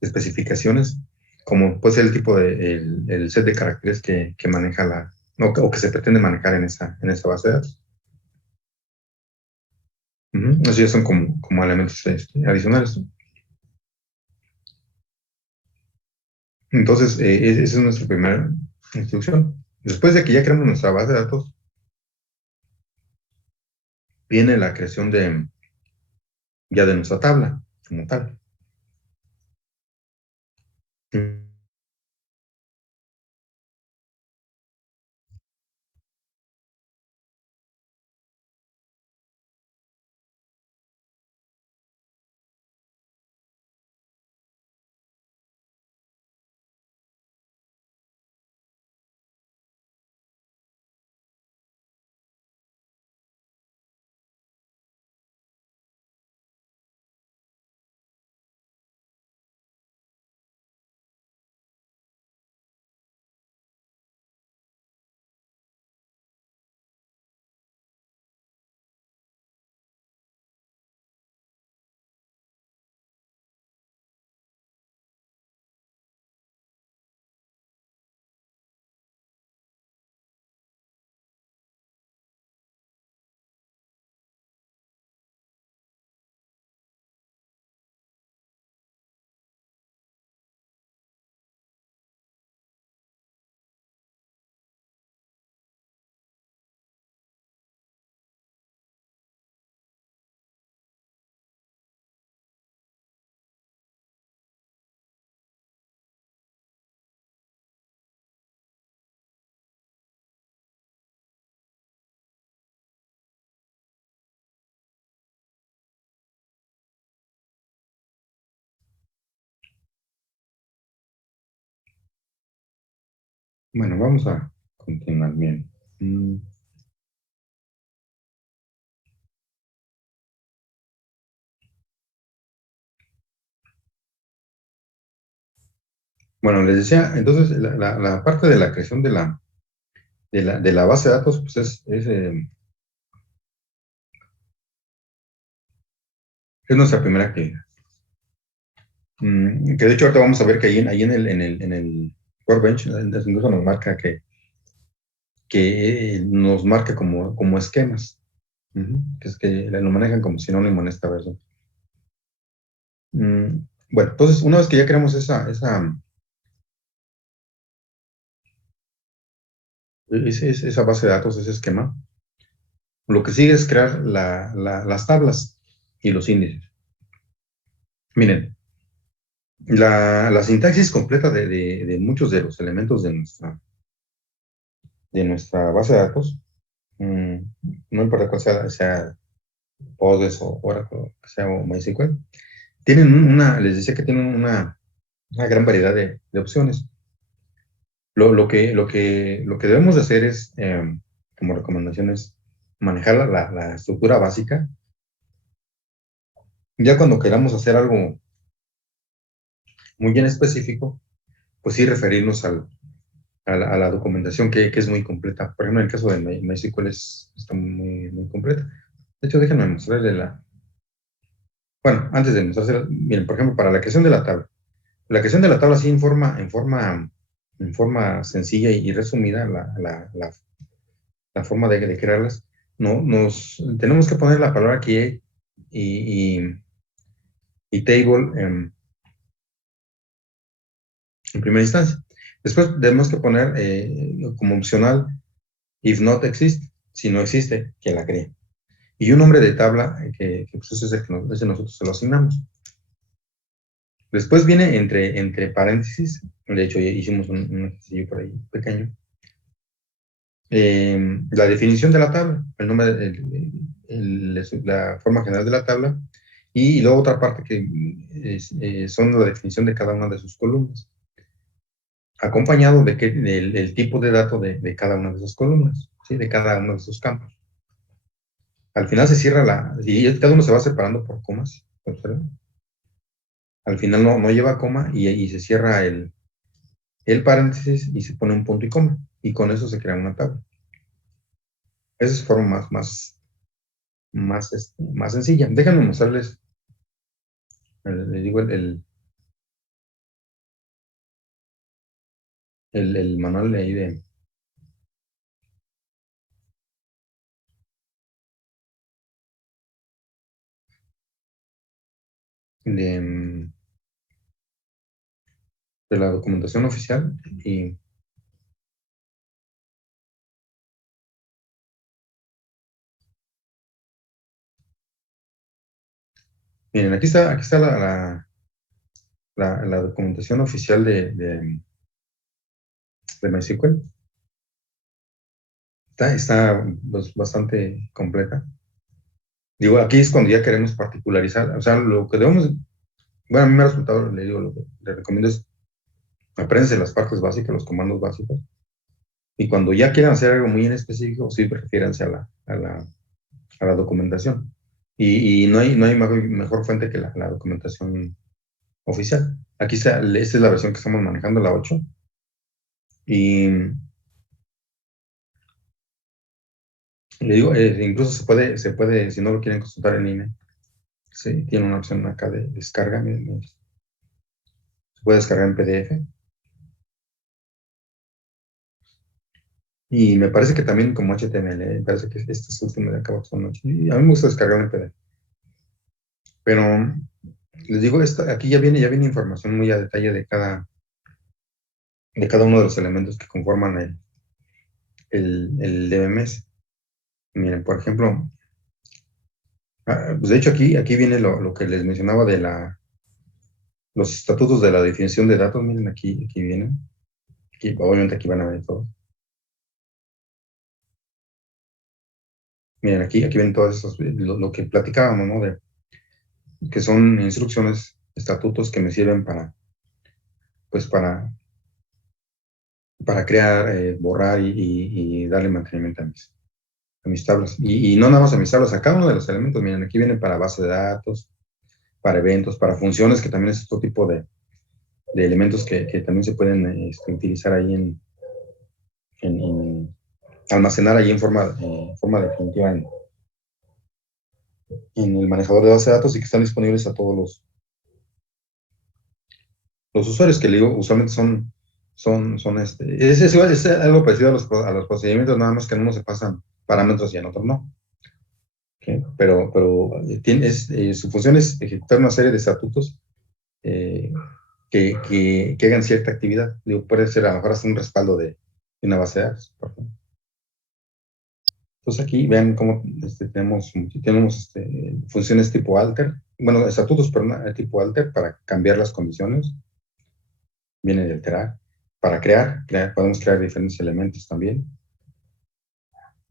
especificaciones, como puede ser el tipo el set de caracteres que maneja o que se pretende manejar en esa base de datos. Esos ya son como elementos adicionales. Entonces, esa es nuestra primera instrucción. Después de que ya creamos nuestra base de datos, viene la creación ya de nuestra tabla como tal. Bueno, vamos a continuar bien. Bueno, les decía, entonces la parte de la creación de la base de datos, pues es Es nuestra primera actividad. Que de hecho ahorita vamos a ver que ahí en el Workbench incluso nos marca que nos marca como esquemas. Que es que lo manejan como sinónimo en esta versión. Bueno, entonces una vez que ya creamos esa base de datos, ese esquema, lo que sigue es crear las tablas y los índices. Miren, la sintaxis completa de muchos de los elementos de nuestra base de datos, no importa cuál sea Postgres o Oracle, que sea o MySQL, les decía que tienen una gran variedad de opciones. Lo que debemos de hacer es, como recomendación, es manejar la estructura básica. Ya cuando queramos hacer algo muy bien específico, pues sí referirnos a la documentación que es muy completa. Por ejemplo, en el caso de MySQL está muy, muy completa. De hecho, déjenme mostrarle bueno, antes de mostrársela, miren, por ejemplo, para la creación de la tabla. La creación de la tabla sí en forma sencilla y resumida, la forma de crearlas, no, tenemos que poner la palabra key y table en primera instancia. Después debemos que poner como opcional if not exist, si no existe, que la cree. Y un nombre de tabla que pues ese es el que nosotros se lo asignamos. Después viene entre paréntesis, de hecho ya hicimos un ejercicio por ahí pequeño, la definición de la tabla, el nombre, la forma general de la tabla, y luego otra parte que son la definición de cada una de sus columnas, acompañado del tipo de dato de cada una de esas columnas, ¿sí? De cada uno de esos campos. Al final se cierra y cada uno se va separando por comas, ¿observan? Al final no lleva coma y se cierra el paréntesis y se pone un punto y coma, y con eso se crea una tabla. Esa es forma más sencilla. Déjenme mostrarles, les digo, el manual de ahí de, de la documentación oficial. Y miren, aquí está la documentación oficial de MySQL. Está pues, bastante completa. Digo, aquí es cuando ya queremos particularizar. O sea, lo que debemos, bueno, a mí me ha resultado, le digo, lo que le recomiendo es apréndanse las partes básicas, los comandos básicos. Y cuando ya quieran hacer algo muy en específico, sí, prefiéranse a la documentación. Y no hay mejor fuente que la documentación oficial. Aquí está, esta es la versión que estamos manejando, la 8. Y le digo, incluso se puede, si no lo quieren consultar en línea, sí, tiene una opción acá de descarga, miren, se puede descargar en PDF. Y me parece que también como HTML, me parece que estas últimas de acá son 8. Y a mí me gusta descargar en PDF. Pero les digo, aquí ya viene información muy a detalle de cada uno de los elementos que conforman el DMS. Miren, por ejemplo, pues de hecho aquí viene lo que les mencionaba de los estatutos de la definición de datos. Miren, aquí vienen. Obviamente aquí van a ver todo. Miren, aquí vienen todos esos, lo que platicábamos, ¿no? Que son instrucciones, estatutos que me sirven pues para crear, borrar y darle mantenimiento a mis tablas. Y no nada más a mis tablas, a cada uno de los elementos. Miren, aquí vienen para base de datos, para eventos, para funciones, que también es otro tipo de elementos que también se pueden utilizar ahí en almacenar ahí en forma definitiva en el manejador de base de datos y que están disponibles a todos los usuarios, que le digo, usualmente es algo parecido a los procedimientos, nada más que en unos se pasan parámetros y en otros no. ¿Okay? Pero su función es ejecutar una serie de estatutos eh, que hagan cierta actividad. Digo, puede ser a lo mejor hasta un respaldo de una base de datos, por ejemplo. Entonces aquí vean cómo tenemos funciones tipo alter, bueno, estatutos tipo alter para cambiar las condiciones, viene de alterar. Para podemos crear diferentes elementos también.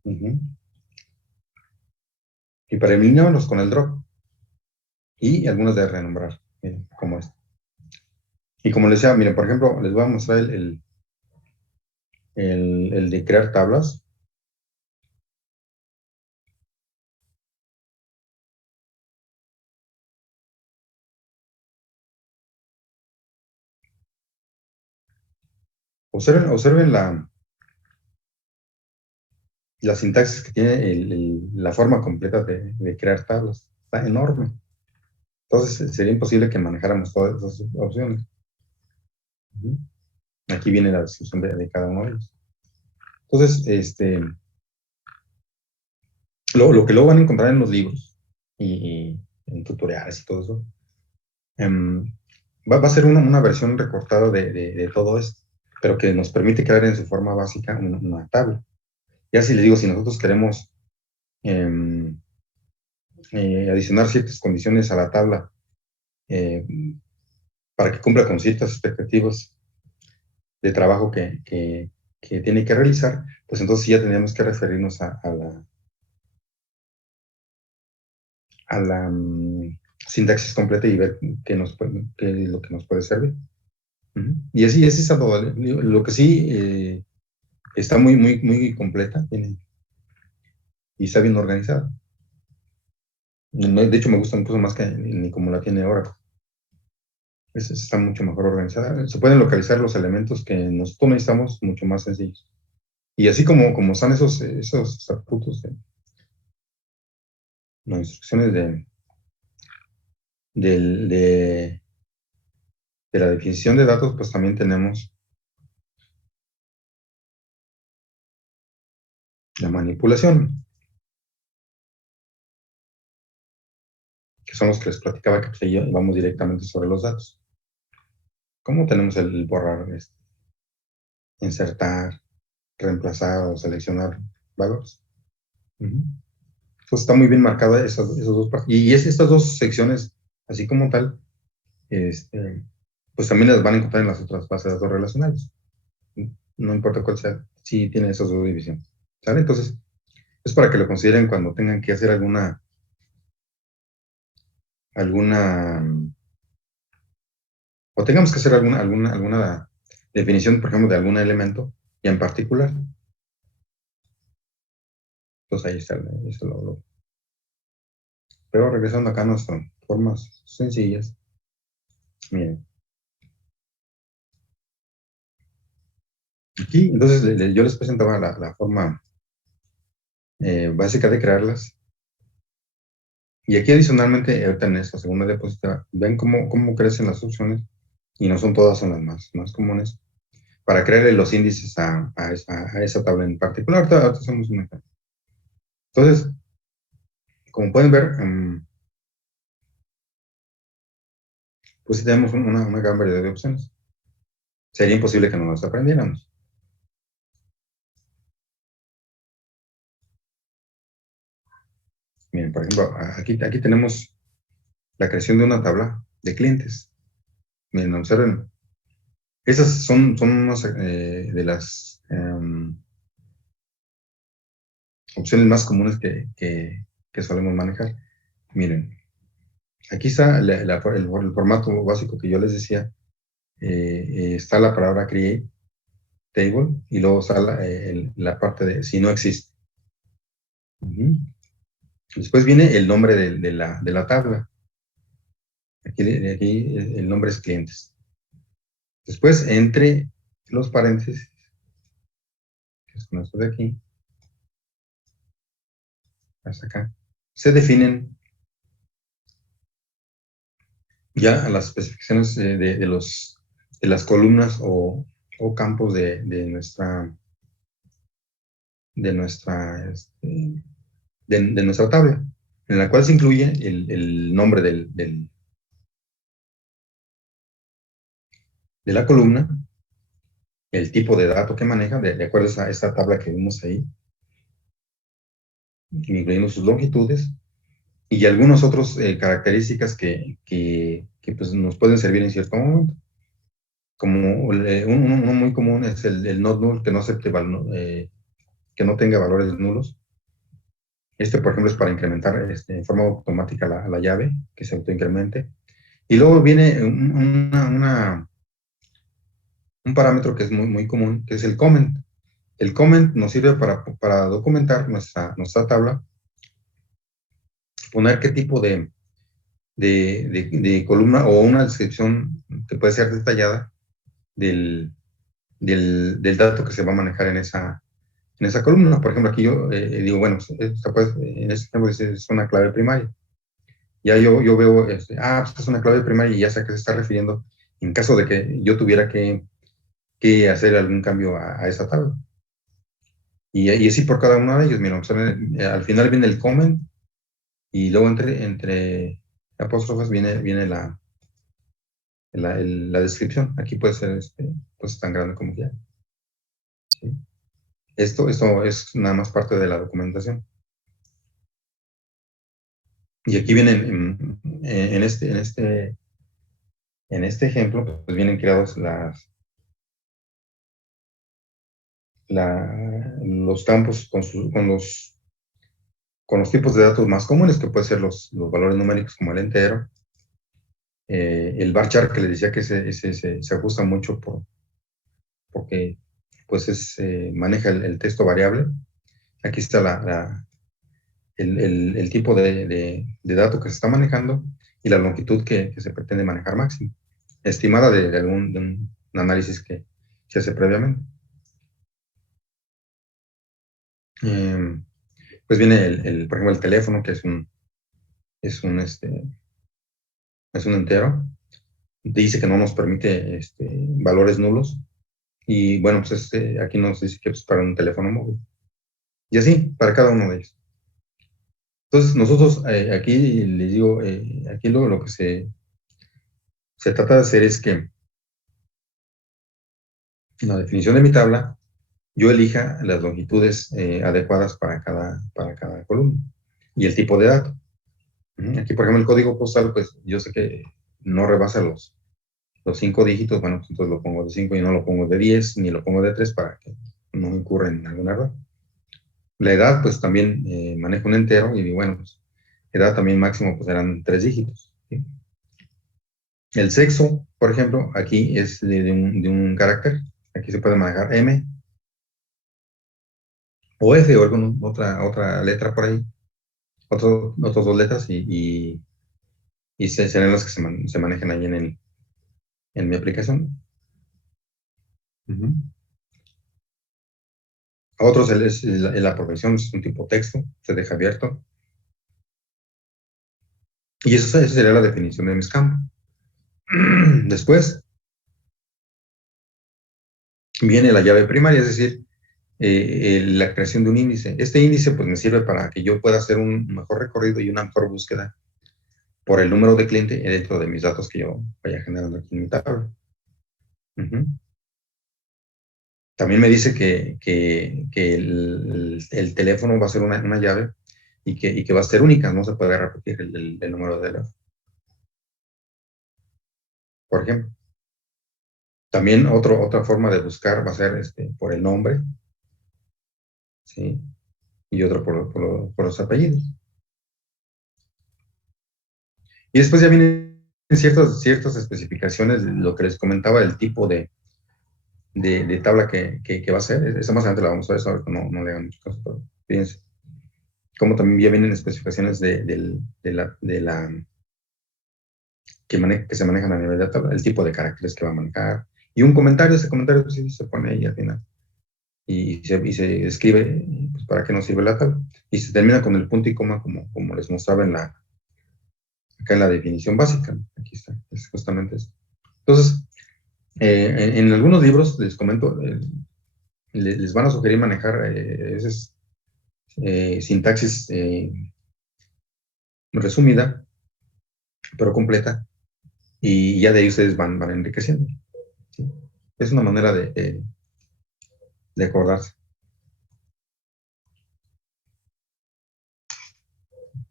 Uh-huh. Y para eliminarlos con el drop. Y algunos de renombrar, miren, como este. Y como les decía, miren, por ejemplo, les voy a mostrar el de crear tablas. Observen la sintaxis que tiene la forma completa de crear tablas. Está enorme. Entonces sería imposible que manejáramos todas esas opciones. Aquí viene la descripción de cada uno de ellos. Entonces, lo que luego van a encontrar en los libros y en tutoriales y todo eso, va a ser una versión recortada de todo esto, pero que nos permite crear en su forma básica una tabla. Ya si les digo, si nosotros queremos adicionar ciertas condiciones a la tabla eh, para que cumpla con ciertas expectativas de trabajo que tiene que realizar, pues entonces ya tendríamos que referirnos a la sintaxis completa y ver qué es lo que nos puede servir. Y así está todo. Lo que sí está muy completa y está bien organizada. De hecho, me gusta incluso más que ni como la tiene ahora. Está mucho mejor organizada. Se pueden localizar los elementos que nosotros necesitamos mucho más sencillos. Y así como están esos estatutos, las instrucciones del- de, de la definición de datos, pues también tenemos la manipulación, que son los que les platicaba que pues, ahí vamos directamente sobre los datos. ¿Cómo tenemos el borrar, insertar, reemplazar o seleccionar valores? Entonces está muy bien marcada esas dos partes. Y estas dos secciones, así como tal, pues también las van a encontrar en las otras bases de datos relacionales. No importa cuál sea, sí tiene esas dos divisiones. ¿Sale? Entonces, es para que lo consideren cuando tengan que hacer alguna, o tengamos que hacer alguna definición, por ejemplo, de algún elemento y en particular. Entonces ahí está Pero regresando acá a nuestras formas sencillas, miren, aquí entonces yo les presentaba la forma básica de crearlas. Y aquí adicionalmente, ahorita en esta segunda diapositiva, ven cómo crecen las opciones y no son todas, son las más comunes, para crearle los índices a esa tabla en particular. Ahorita hacemos un ejemplo. Entonces, como pueden ver, pues sí tenemos una gran variedad de opciones. Sería imposible que no las aprendiéramos. Miren, por ejemplo, aquí tenemos la creación de una tabla de clientes. Miren, observen. Esas son unas de las opciones más comunes que solemos manejar. Miren, aquí está el formato básico que yo les decía. Está la palabra create table y luego está la parte de si no existe. Después viene el nombre de la tabla. Aquí el nombre es clientes. Después, entre los paréntesis, que es con esto de aquí, hasta acá, se definen ya las especificaciones de las columnas o campos de nuestra, de nuestra tabla, en la cual se incluye el nombre de la columna, el tipo de dato que maneja, de acuerdo a esa tabla que vimos ahí, incluyendo sus longitudes, y algunas otras características que pues, nos pueden servir en cierto momento. Como uno muy común es el not null, que no acepte que no tenga valores nulos. Por ejemplo, es para incrementar en forma automática la llave, que se autoincremente. Y luego viene un parámetro que es muy común, que es el comment. El comment nos sirve para documentar nuestra tabla, poner qué tipo de columna o una descripción que puede ser detallada del dato que se va a manejar en esa columna. Por ejemplo, aquí yo digo, bueno, pues, en este ejemplo es una clave primaria. Ya yo veo, pues es una clave primaria y ya sé a qué se está refiriendo en caso de que yo tuviera que hacer algún cambio a esa tabla. Y así por cada uno de ellos. Mira, al final viene el comment y luego entre apóstrofes viene la descripción. Aquí puede ser pues tan grande como quiera. ¿Sí? Esto es nada más parte de la documentación. Y aquí vienen, en este ejemplo, pues vienen creados los campos con los tipos de datos más comunes, que pueden ser los valores numéricos como el entero, el varchar, que les decía que se ajusta mucho porque pues maneja el texto variable. Aquí está el tipo de dato que se está manejando y la longitud que se pretende manejar máximo, estimada de un análisis que se hace previamente. Pues viene por ejemplo, el teléfono, que es un entero. Dice que no nos permite valores nulos. Y bueno, pues aquí nos dice que es para un teléfono móvil. Y así, para cada uno de ellos. Entonces, nosotros aquí les digo, aquí lo que se trata de hacer es que en la definición de mi tabla, yo elija las longitudes adecuadas para cada columna y el tipo de dato. Aquí, por ejemplo, el código postal, pues yo sé que no rebasa los 5 dígitos, bueno, pues entonces lo pongo de 5 y no lo pongo de 10, ni lo pongo de 3 para que no incurra en algún error. La edad, pues también manejo un entero y bueno, pues edad también máximo, pues eran 3 dígitos. ¿Sí? El sexo, por ejemplo, aquí es de un carácter. Aquí se puede manejar M o F o alguna otra letra por ahí. Otras dos letras y serán las que se manejan ahí en mi aplicación. Otros la profesión es un tipo texto, se deja abierto. Y esa sería la definición de mis campos. Después viene la llave primaria, es decir, la creación de un índice. Este índice pues me sirve para que yo pueda hacer un mejor recorrido y una mejor búsqueda por el número de cliente dentro de mis datos que yo vaya generando aquí en mi tabla. También me dice que el teléfono va a ser una llave y que va a ser única, no se puede repetir el número de teléfono, por ejemplo. También otra forma de buscar va a ser por el nombre, ¿sí? Y otro por los apellidos. Y después ya vienen ciertas especificaciones, lo que les comentaba, el tipo de tabla que va a ser. Esa más adelante la vamos a ver, eso no le hagan mucho caso, pero fíjense. Como también ya vienen especificaciones de la que se manejan a nivel de tabla, el tipo de caracteres que va a manejar, y un comentario, ese comentario pues, sí, se pone ahí al final, y se escribe pues, para qué nos sirve la tabla, y se termina con el punto y coma como les mostraba acá en la definición básica. Aquí está, es justamente eso. Entonces, en algunos libros, les comento, les van a sugerir manejar sintaxis resumida, pero completa, y ya de ahí ustedes van enriqueciendo. ¿Sí? Es una manera de acordarse.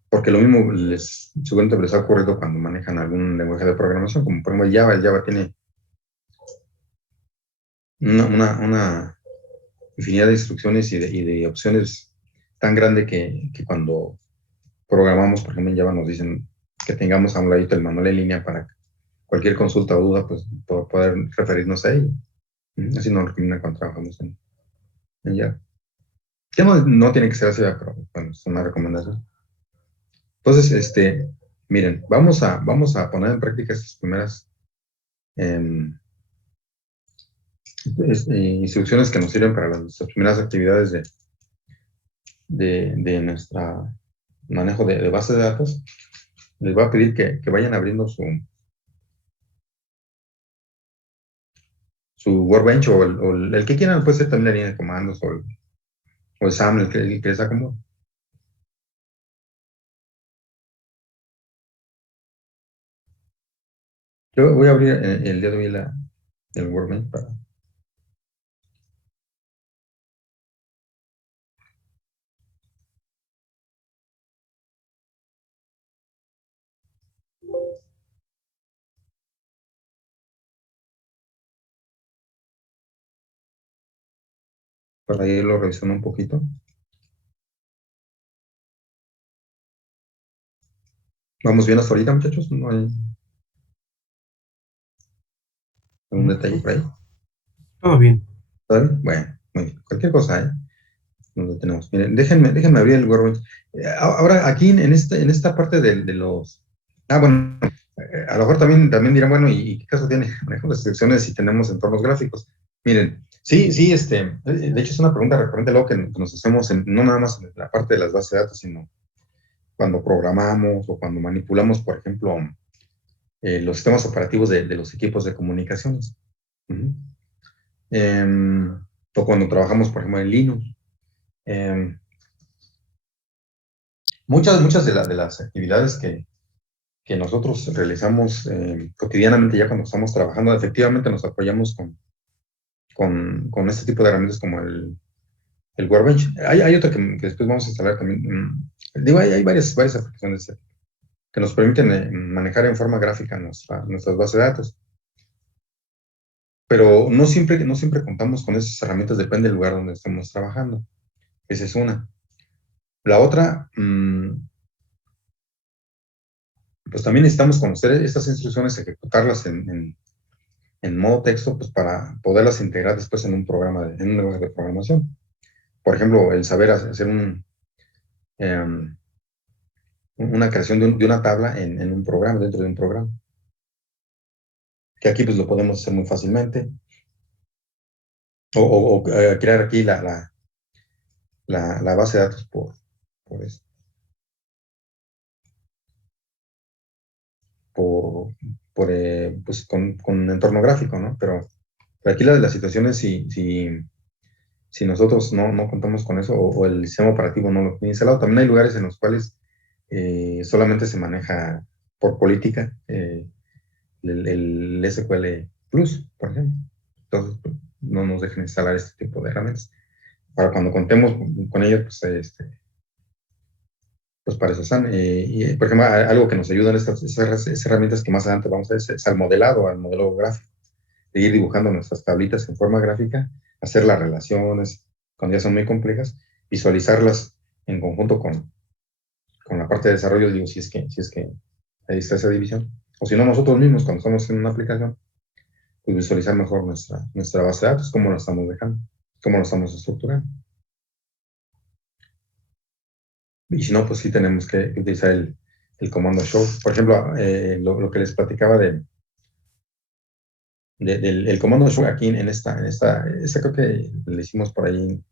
Porque lo mismo seguramente les ha ocurrido cuando manejan algún lenguaje de programación, como por ejemplo el Java. El Java tiene una infinidad de instrucciones y de opciones tan grande que cuando programamos, por ejemplo en Java, nos dicen que tengamos a un ladito el manual en línea para cualquier consulta o duda, pues poder referirnos a ello. Así nos recomienda cuando trabajamos en Java. Que no tiene que ser así, pero bueno, es una recomendación. Entonces, miren, vamos a poner en práctica estas primeras instrucciones que nos sirven para nuestras primeras actividades de nuestro manejo de base de datos. Les voy a pedir que vayan abriendo su Workbench o el que quieran, puede ser también la línea de comandos o el SAM, el que les acomode. Yo voy a abrir el día de hoy el Workbench para irlo revisando un poquito. Vamos bien hasta ahorita, muchachos. No hay algún detalle por ahí. Todo bien. ¿Está bien? Bueno, muy bien. Cualquier cosa, nos detenemos. Miren, déjenme abrir el Workbench. Ahora, aquí en esta parte de los... bueno, a lo mejor también dirán, bueno, ¿y qué caso tiene manejo de secciones si tenemos entornos gráficos? Miren, sí, de hecho es una pregunta recurrente luego que nos hacemos, no nada más en la parte de las bases de datos, sino cuando programamos o cuando manipulamos, por ejemplo, los sistemas operativos de los equipos de comunicaciones. O cuando trabajamos, por ejemplo, en Linux. Muchas de las actividades que nosotros realizamos cotidianamente ya cuando estamos trabajando, efectivamente nos apoyamos con este tipo de herramientas como el Workbench. Hay otra que después vamos a instalar también. Digo, hay varias aplicaciones que nos permiten manejar en forma gráfica nuestras bases de datos. Pero no siempre contamos con esas herramientas, depende del lugar donde estemos trabajando. Esa es una. La otra, pues también necesitamos conocer estas instrucciones, ejecutarlas en modo texto, pues para poderlas integrar después en un en un lenguaje de programación. Por ejemplo, el saber hacer una creación de una tabla en un programa, dentro de un programa. Que aquí pues lo podemos hacer muy fácilmente. O crear aquí la base de datos por esto. Pues con entorno gráfico, ¿no? Pero aquí la situación es si nosotros no contamos con eso o el sistema operativo no lo tiene instalado. También hay lugares en los cuales solamente se maneja por política el SQL Plus, por ejemplo. Entonces, pues, no nos dejen instalar este tipo de herramientas. Para cuando contemos con ellas, pues para eso están. Y, por ejemplo, algo que nos ayuda en esas herramientas que más adelante vamos a ver es al modelo gráfico, de ir dibujando nuestras tablitas en forma gráfica, hacer las relaciones, cuando ya son muy complejas, visualizarlas en conjunto con la parte de desarrollo, digo, si es que ahí está esa división. O si no, nosotros mismos, cuando estamos en una aplicación, pues visualizar mejor nuestra base de datos, cómo la estamos dejando, cómo la estamos estructurando. Y si no, pues sí tenemos que utilizar el comando show. Por ejemplo, lo que les platicaba del comando show aquí en esta creo que le hicimos por ahí,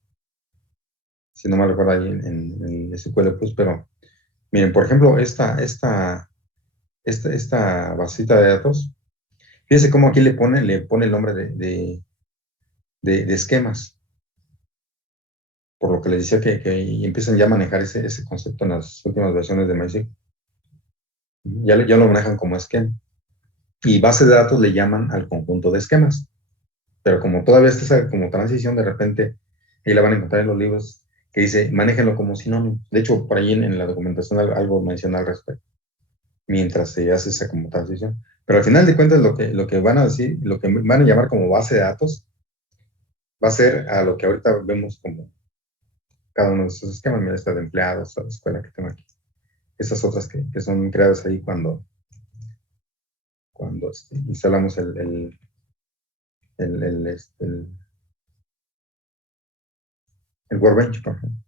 si no me recuerdo, ahí en SQL Plus, pero miren, por ejemplo, esta esta basita de datos, fíjese cómo aquí le pone el nombre de esquemas, por lo que les decía que empiezan ya a manejar ese concepto en las últimas versiones de MySQL. Ya lo manejan como esquema. Y base de datos le llaman al conjunto de esquemas. Pero como todavía está esa como transición, de repente, ahí la van a encontrar en los libros que dice, manéjenlo como sinónimo. De hecho, por ahí en la documentación algo menciona al respecto, mientras se hace esa como transición. Pero al final de cuentas, lo que van a decir, lo que van a llamar como base de datos, va a ser a lo que ahorita vemos como cada uno de esos esquemas. Mira, esta de empleados, la escuela que tengo aquí. Esas otras que son creadas ahí cuando instalamos el Workbench, por ejemplo.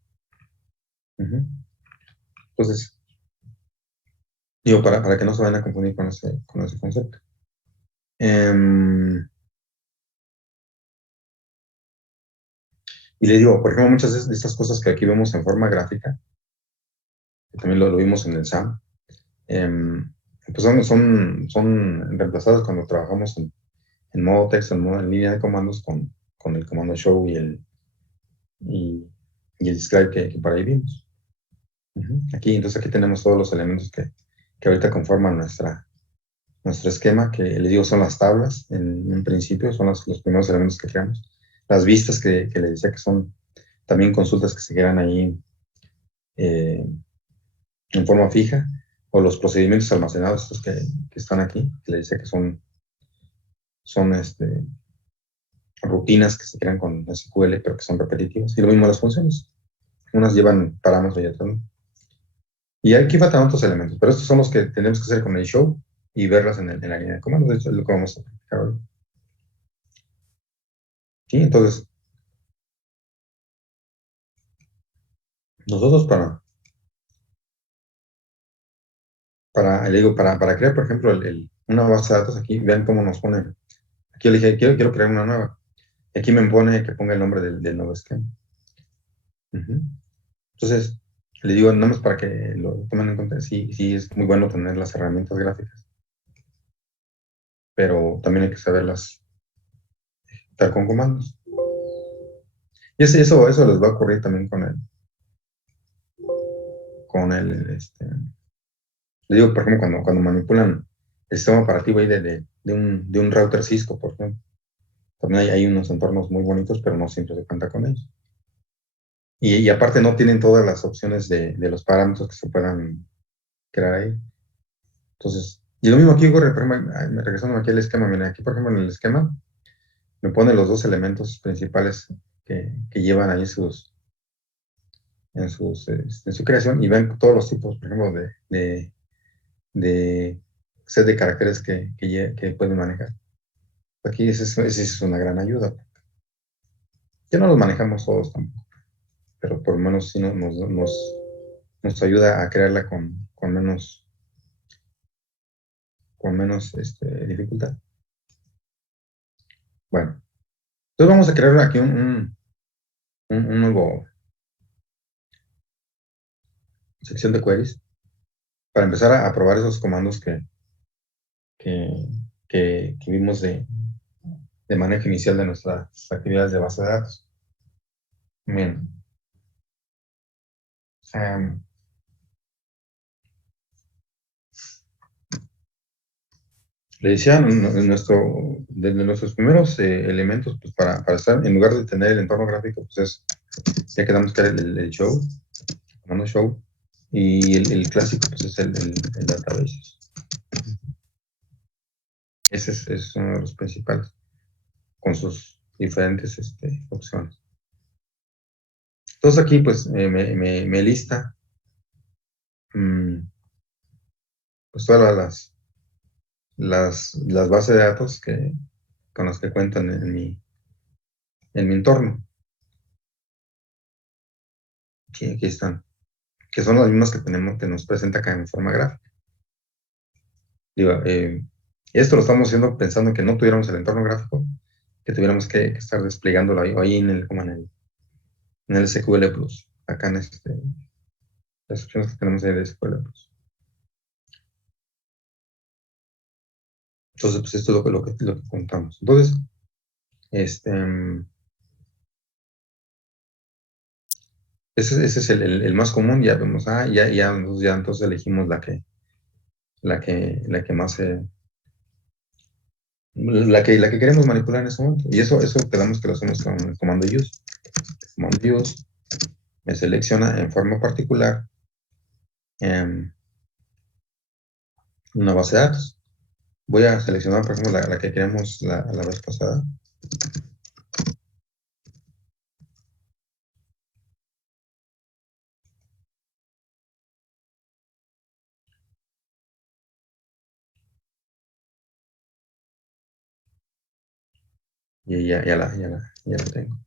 Uh-huh. Entonces, digo, para que no se vayan a confundir con ese concepto. Y le digo, por ejemplo, muchas de estas cosas que aquí vemos en forma gráfica, que también lo vimos en el SAM, pues son reemplazadas cuando trabajamos en modo texto, en línea de comandos con el comando show y el describe que por ahí vimos. Entonces aquí tenemos todos los elementos que ahorita conforman nuestro esquema, que le digo son las tablas en principio, son los primeros elementos que creamos. Las vistas que le decía que son también consultas que se quedan ahí en forma fija, o los procedimientos almacenados estos que están aquí, que le decía que son rutinas que se crean con SQL, pero que son repetitivas. Y lo mismo las funciones. Unas llevan parámetros y otras no. Y aquí faltan otros elementos, pero estos son los que tenemos que hacer con el show y verlas en la línea de comandos. De hecho, es lo que vamos a practicar hoy. Sí, entonces, nosotros le digo, para crear, por ejemplo, una base de datos aquí, vean cómo nos pone. Aquí le dije, quiero crear una nueva. Y aquí me pone que ponga el nombre del nuevo esquema. Entonces, le digo, nada más para que lo tomen en cuenta, sí es muy bueno tener las herramientas gráficas, pero también hay que saberlas dar con comandos. Y eso les va a ocurrir también le digo, por ejemplo, cuando manipulan el sistema operativo ahí de un router Cisco, por ejemplo. También hay unos entornos muy bonitos, pero no siempre se cuenta con ellos. Y aparte no tienen todas las opciones de los parámetros que se puedan crear ahí. Entonces, y lo mismo aquí, regresando aquí al esquema, miren, aquí por ejemplo en el esquema me pone los dos elementos principales que llevan ahí en su creación y ven todos los tipos, por ejemplo, de set de caracteres que pueden manejar. Aquí esa es una gran ayuda. Ya no los manejamos todos tampoco, pero por lo menos sí nos ayuda a crearla con menos dificultad. Bueno, entonces vamos a crear aquí un nuevo sección de queries para empezar a probar esos comandos que, que vimos de manejo inicial de nuestras actividades de base de datos. Bien. Le decía, de nuestros primeros elementos, pues para estar, en lugar de tener el entorno gráfico, pues ya quedamos que era el show, el comando show, y el clásico, pues es el database. Ese es uno de los principales, con sus diferentes opciones. Entonces aquí, pues, me lista pues todas las bases de datos con las que cuentan en mi entorno. Aquí están, que son las mismas que nos presenta acá en forma gráfica. Digo, esto lo estamos haciendo pensando que no tuviéramos el entorno gráfico, que tuviéramos que estar desplegándolo ahí como en el SQL Plus, acá en las opciones que tenemos ahí de SQL Plus. Entonces, pues esto es lo que contamos. Entonces, este, ese es el más común. Ya vemos, ya entonces elegimos la que más, la que queremos manipular en ese momento. Y eso quedamos que lo hacemos con el comando use. El comando use me selecciona en forma particular una base de datos. Voy a seleccionar, por ejemplo, la que queremos la vez pasada. Y ya la tengo.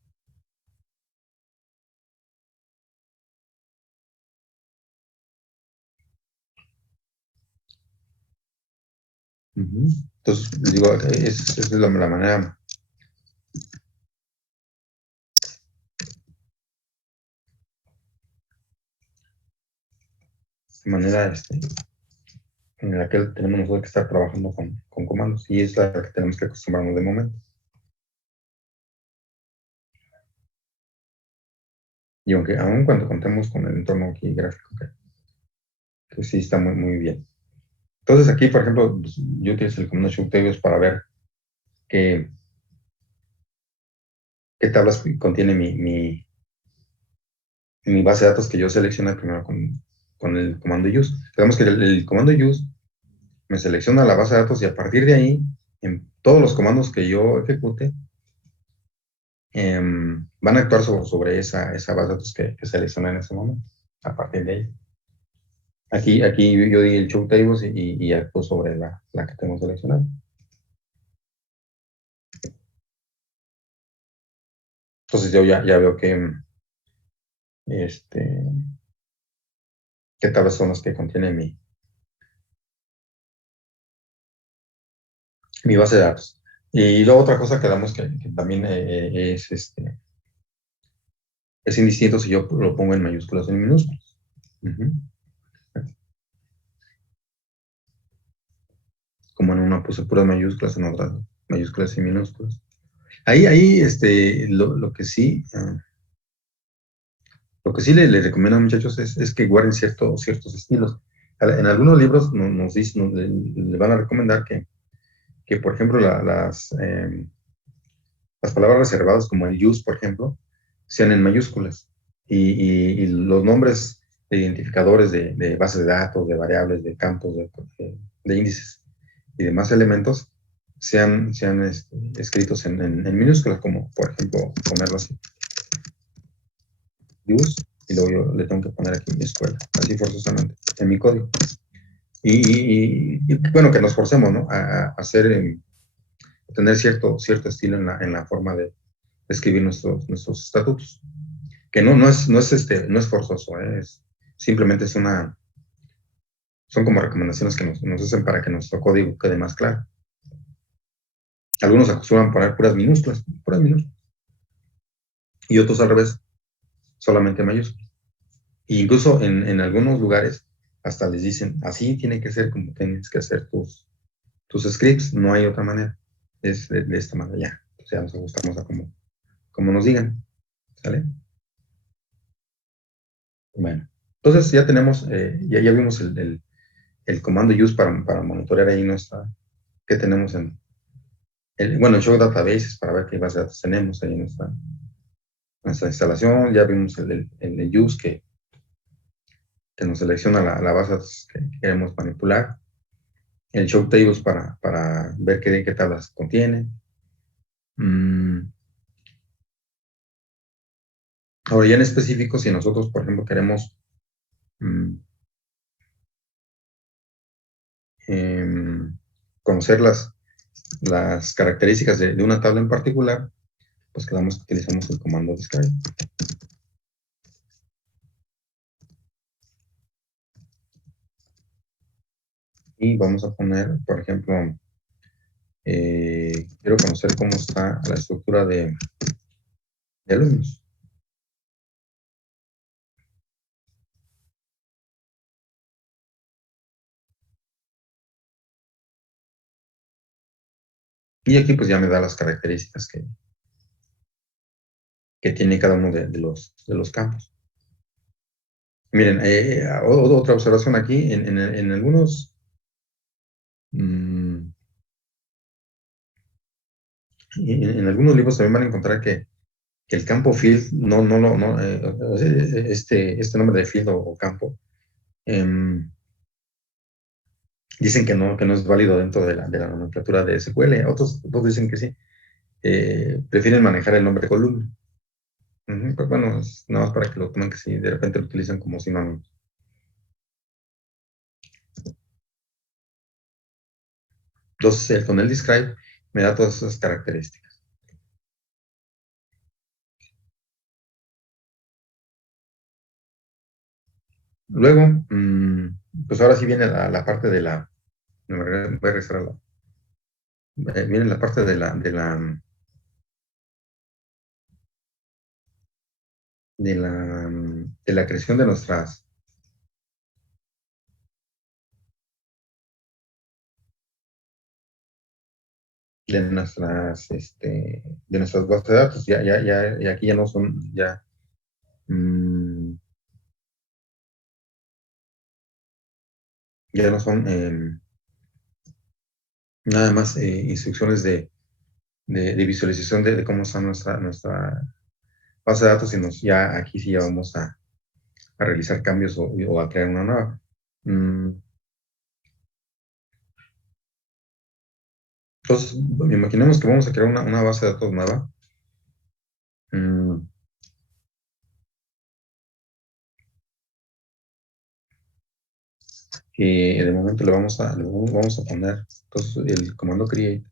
Entonces, digo, esa es la manera en la que tenemos nosotros que estar trabajando con comandos, y es la que tenemos que acostumbrarnos de momento. Y aun cuando contemos con el entorno aquí gráfico, que sí está muy, muy bien. Entonces aquí, por ejemplo, pues, yo utilizo el comando show tables para ver qué tablas contiene mi base de datos que yo seleccioné primero con el comando use. Digamos que el comando use me selecciona la base de datos, y a partir de ahí, en todos los comandos que yo ejecute, van a actuar sobre esa base de datos que seleccioné en ese momento, a partir de ahí. Aquí yo di el show tables y actúo sobre la que tengo seleccionada. Entonces yo ya veo qué tablas son las que contiene mi base de datos. Y luego otra cosa que damos que también es indistinto si yo lo pongo en mayúsculas o en minúsculas. Como en una puse puras mayúsculas, en otra mayúsculas y minúsculas. Ahí, lo que sí le recomiendo a muchachos es que guarden ciertos estilos. En algunos libros le van a recomendar que por ejemplo, las palabras reservadas como el use, por ejemplo, sean en mayúsculas, y los nombres de identificadores de bases de datos, de variables, de campos, de índices y demás elementos sean escritos en minúsculas, como por ejemplo ponerlo así, use, y luego yo le tengo que poner aquí mi escuela, así forzosamente, en mi código. Y bueno, que nos forcemos, ¿no? A hacer, tener cierto estilo en la forma de escribir nuestros estatutos. Que no es forzoso, simplemente son como recomendaciones que nos hacen para que nuestro código quede más claro. Algunos acostumbran poner puras minúsculas, y otros al revés, solamente mayúsculas. E incluso en algunos lugares hasta les dicen, así tiene que ser como tienes que hacer tus scripts, no hay otra manera, es de esta manera ya. O sea, nos ajustamos a como nos digan, ¿sale? Bueno, entonces ya tenemos, ya vimos el comando use para monitorear ahí qué tenemos bueno, el show databases para ver qué base de datos tenemos ahí en nuestra instalación. Ya vimos el use que nos selecciona la base de datos que queremos manipular. El show tables para ver qué tablas contiene. Ahora ya en específico, si nosotros, por ejemplo, queremos conocer las características de una tabla en particular, pues quedamos que utilizamos el comando describe. Y vamos a poner, por ejemplo, quiero conocer cómo está la estructura de alumnos. Y aquí pues ya me da las características que tiene cada uno de los campos. Miren, otra observación aquí, en algunos, en algunos libros también van a encontrar que el campo field, este nombre de field o campo, dicen que no es válido dentro de la nomenclatura de SQL. Otros dicen que sí. Prefieren manejar el nombre columna. Pues bueno, es nada más para que lo tomen que sí, de repente lo utilizan como sinónimo. Entonces, con el describe me da todas esas características. Luego, pues ahora sí viene la parte de la. Voy a regresar a viene la parte de la creación de nuestras de nuestras bases de datos. Y aquí ya no son, ya no son nada más instrucciones de visualización de cómo está nuestra base de datos, sino ya aquí sí ya vamos a realizar cambios o a crear una nueva. Entonces, imaginemos que vamos a crear una base de datos nueva. Que de momento le vamos a poner entonces el comando create.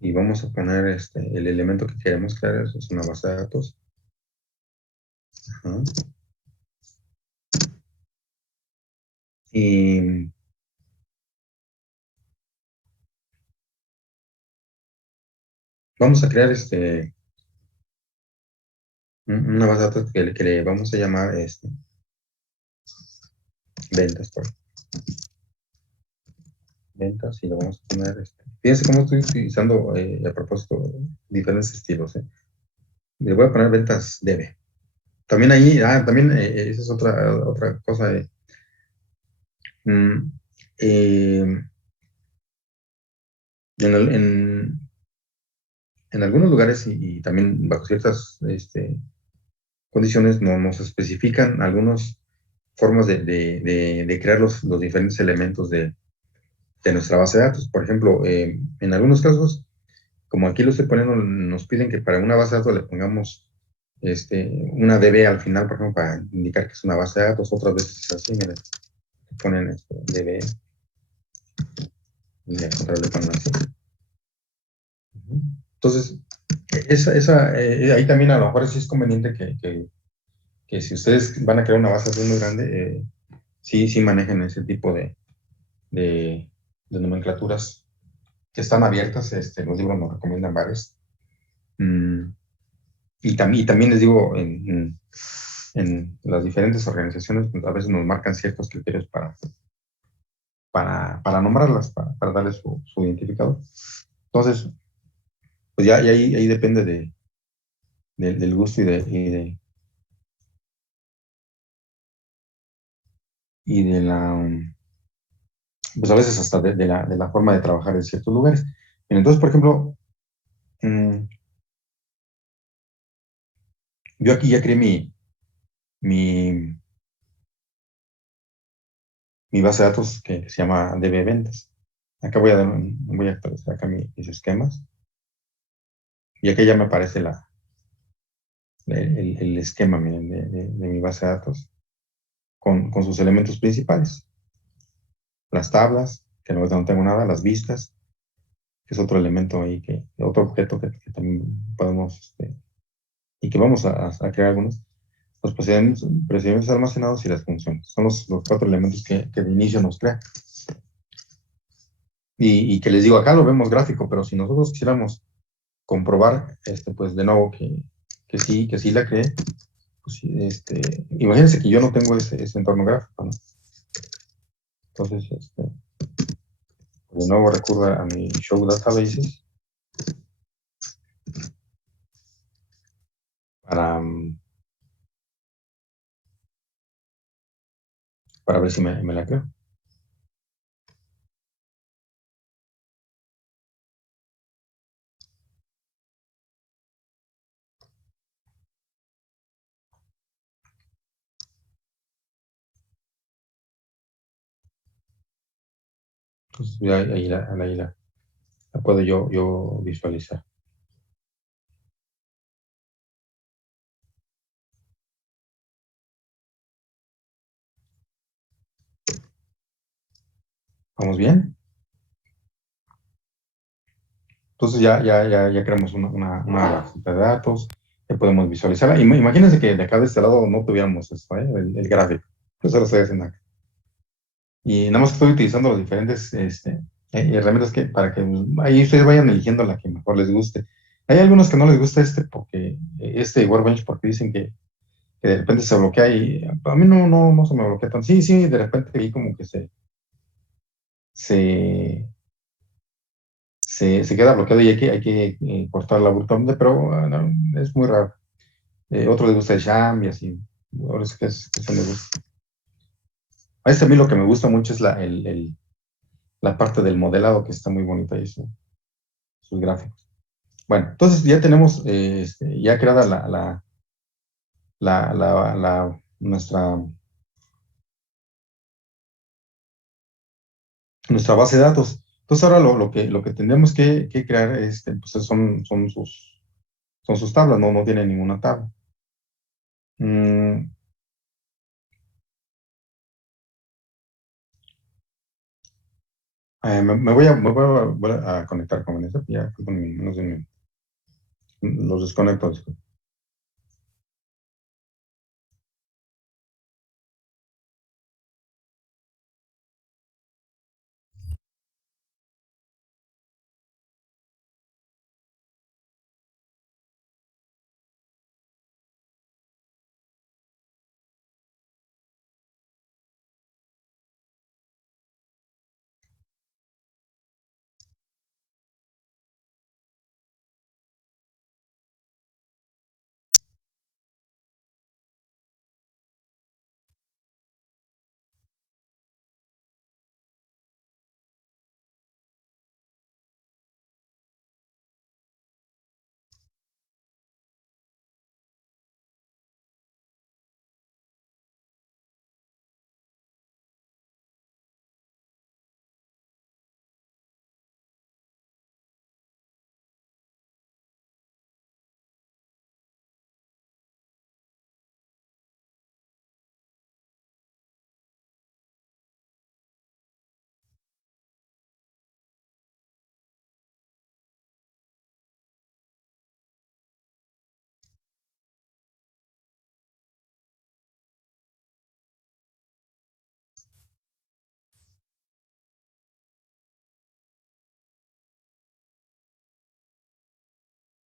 Y vamos a poner el elemento que queremos crear, eso es una base de datos. Ajá. Y vamos a crear una base de datos que le vamos a llamar ventas, por ventas, y lo vamos a poner fíjense cómo estoy utilizando a propósito diferentes estilos. Le voy a poner ventas debe. También ahí, también esa es otra cosa. Mm, eh, en algunos lugares y también bajo ciertas condiciones nos especifican algunas formas de crear los diferentes elementos de nuestra base de datos. Por ejemplo, en algunos casos, como aquí lo estoy poniendo, nos piden que para una base de datos le pongamos una DB al final, por ejemplo, para indicar que es una base de datos. Otras veces es así, miren, ponen DB y al contrario le ponen así. Entonces, ahí también a lo mejor sí es conveniente que si ustedes van a crear una base de datos muy grande, sí manejen ese tipo de nomenclaturas que están abiertas. Los libros nos recomiendan varias. Y también les digo, en las diferentes organizaciones, pues, a veces nos marcan ciertos criterios para nombrarlas, para darles su identificador. Entonces, pues ya ahí depende del gusto y de la, pues a veces hasta de la forma de trabajar en ciertos lugares. Entonces, por ejemplo, yo aquí ya creé mi base de datos que se llama DB Ventas. Acá voy a actualizar acá mis esquemas. Y aquí ya me aparece el esquema, miren, de mi base de datos con sus elementos principales. Las tablas, que no tengo nada, las vistas, que es otro elemento ahí, otro objeto que también podemos, y que vamos a crear algunos. Los procedimientos almacenados y las funciones. Son los 4 elementos que de inicio nos crea. Y que les digo, acá lo vemos gráfico, pero si nosotros quisiéramos comprobar, pues de nuevo que sí la creé, pues, sí, imagínense que yo no tengo ese entorno gráfico, ¿no? Entonces, de nuevo recurro a mi show databases para, para ver si me la creo. Entonces, ya ahí la puedo yo visualizar. ¿Vamos bien? Entonces ya creamos una base de datos, ya podemos visualizarla. Imagínense que de acá de este lado no tuviéramos esto, el gráfico. Eso lo estoy haciendo acá. Y nada más estoy utilizando los diferentes herramientas para que ahí ustedes vayan eligiendo la que mejor les guste. Hay algunos que no les gusta porque Workbench porque dicen que de repente se bloquea y a mí no se me bloquea tanto. Sí, de repente ahí como que se, se queda bloqueado y hay que cortar la abruptamente, pero no, es muy raro. Otro les gusta el sham y así. Ahora es que se les gusta. A este a mí lo que me gusta mucho es la parte del modelado que está muy bonita ahí, sus gráficos. Bueno, entonces ya tenemos ya creada nuestra base de datos. Entonces ahora lo que tendremos que crear pues son sus tablas, no tiene ninguna tabla. Mm, me voy a conectar con Vanessa, ya con menos de un minuto. Los desconecto. Disculpe.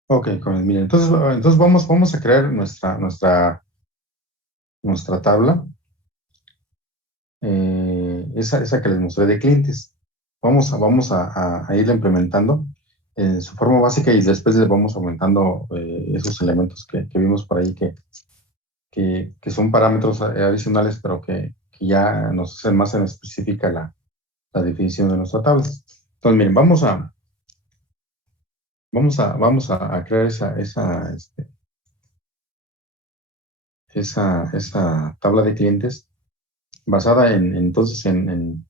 Ok, miren, entonces vamos a crear nuestra tabla, esa que les mostré de clientes. Vamos a irla implementando en su forma básica y después les vamos aumentando esos elementos que vimos por ahí que son parámetros adicionales, pero que ya nos hacen más en específica la definición de nuestra tabla. Entonces, miren, vamos a crear esa tabla de clientes basada entonces en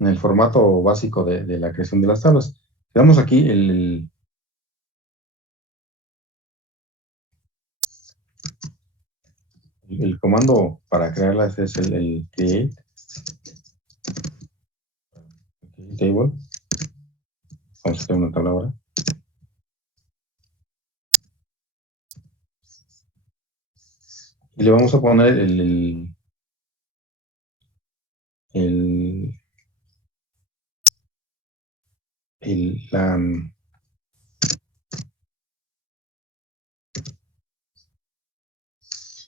el formato básico de la creación de las tablas. Le damos aquí el comando para crearlas es el create table. Vamos a crear una tabla ahora. Y le vamos a poner el, el-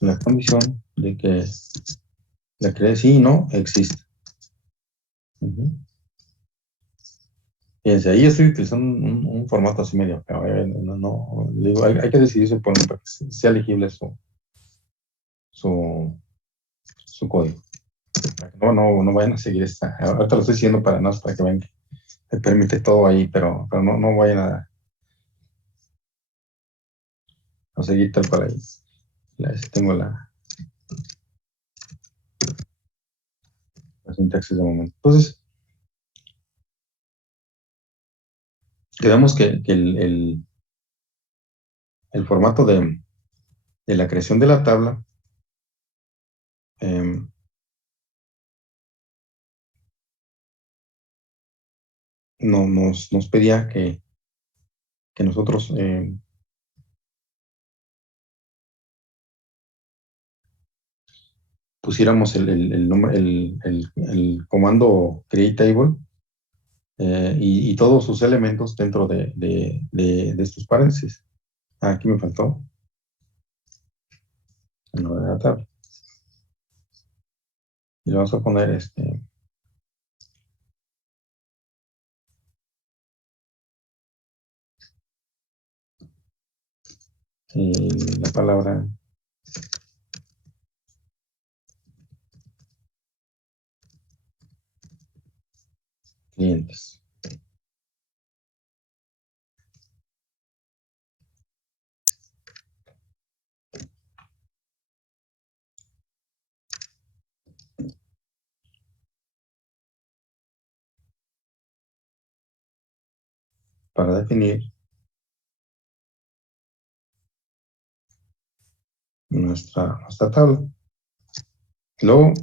la, la condición de que la cree sí y no existe. Fíjense, ahí estoy utilizando un formato así medio feo. Digo, hay que decidirse por un para que sea legible su código. Para que no vayan a seguir esta. Ahorita lo estoy diciendo para que vean que se permite todo ahí, pero no vayan a seguir tal cual ahí. Tengo la sintaxis de momento. Entonces, quedamos que el formato de la creación de la tabla nos pedía que nosotros pusiéramos el comando create table y todos sus elementos dentro de estos paréntesis. Aquí me faltó el nombre de la tabla. Y le vamos a poner la palabra clientes. Para definir nuestra tabla. Luego,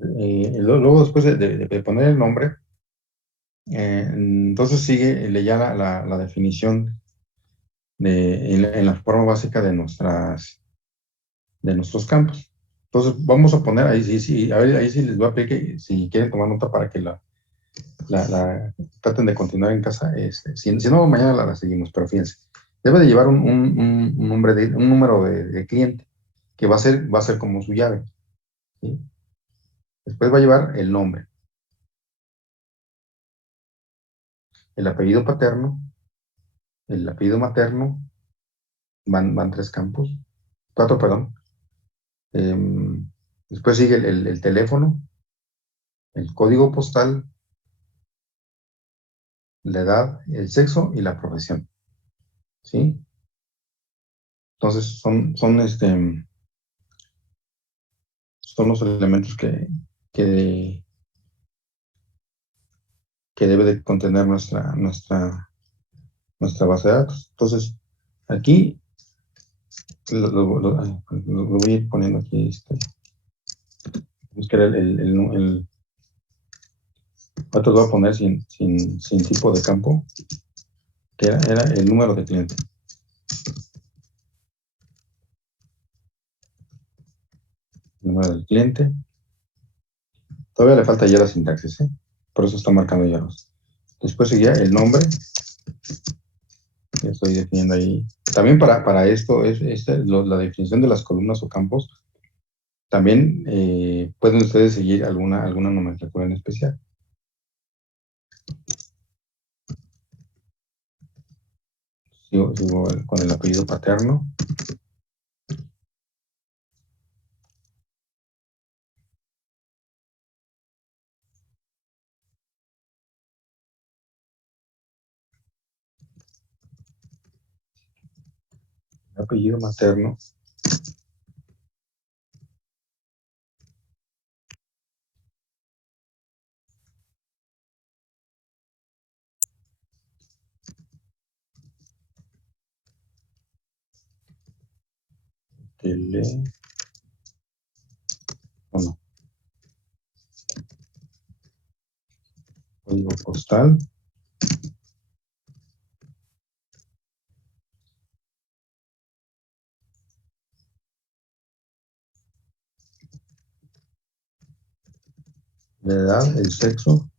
luego después de poner el nombre, entonces sigue ya la definición en la forma básica de nuestros campos. Entonces vamos a poner ahí sí, a ver, ahí sí les voy a pedir que si quieren tomar nota para que traten de continuar en casa. Si no, mañana la seguimos, pero fíjense, debe de llevar un número de cliente que va a ser como su llave, ¿sí? Después va a llevar el nombre, el apellido paterno, el apellido materno, van tres campos, cuatro, perdón. Después sigue el teléfono, el código postal, la edad, el sexo y la profesión, ¿sí? Entonces son los elementos que, que debe de contener nuestra base de datos. Entonces, aquí lo voy a ir poniendo aquí, buscar otro lo voy a poner sin tipo de campo, que era el número de cliente. El número del cliente. Todavía le falta ya la sintaxis, ¿eh? Por eso está marcando ya los. Después seguía el nombre. Ya estoy definiendo ahí. También para esto, la definición de las columnas o campos, también pueden ustedes seguir alguna nomenclatura en especial. Sigo con el apellido paterno. El apellido materno. Teléfono. Código postal. La edad, el sexo.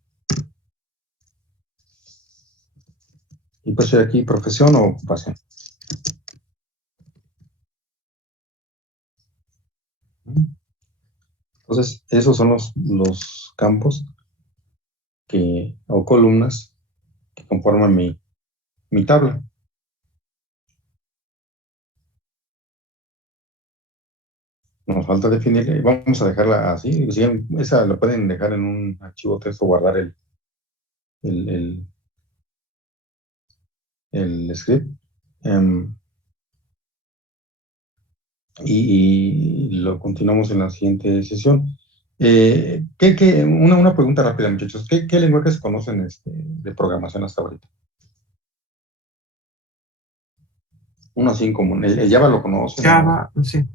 Y pues estoy aquí, profesión o ocupación. Entonces, esos son los campos o columnas que conforman mi tabla. Nos falta definir, vamos a dejarla así. Esa la pueden dejar en un archivo texto, guardar el, el, el script. Y lo continuamos en la siguiente sesión. Una pregunta rápida, muchachos. ¿Qué lenguajes conocen de programación hasta ahorita? Uno así en común. ¿El Java lo conocen? Java, sí.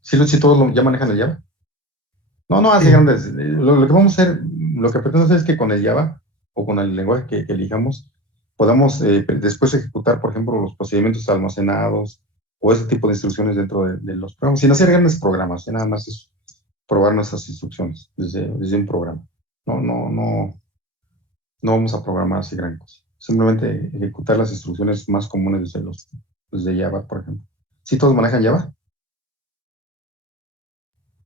¿Sí todos ya manejan el Java? No, así Sí. grandes. Lo que vamos a hacer, lo que pretendo hacer es que con el Java o con el lenguaje que elijamos, podamos después ejecutar, por ejemplo, los procedimientos almacenados o ese tipo de instrucciones dentro de los programas, sin hacer grandes programas, nada más es probar nuestras instrucciones desde un programa. No vamos a programar así gran cosa. Simplemente ejecutar las instrucciones más comunes desde Java, por ejemplo. ¿Sí todos manejan Java?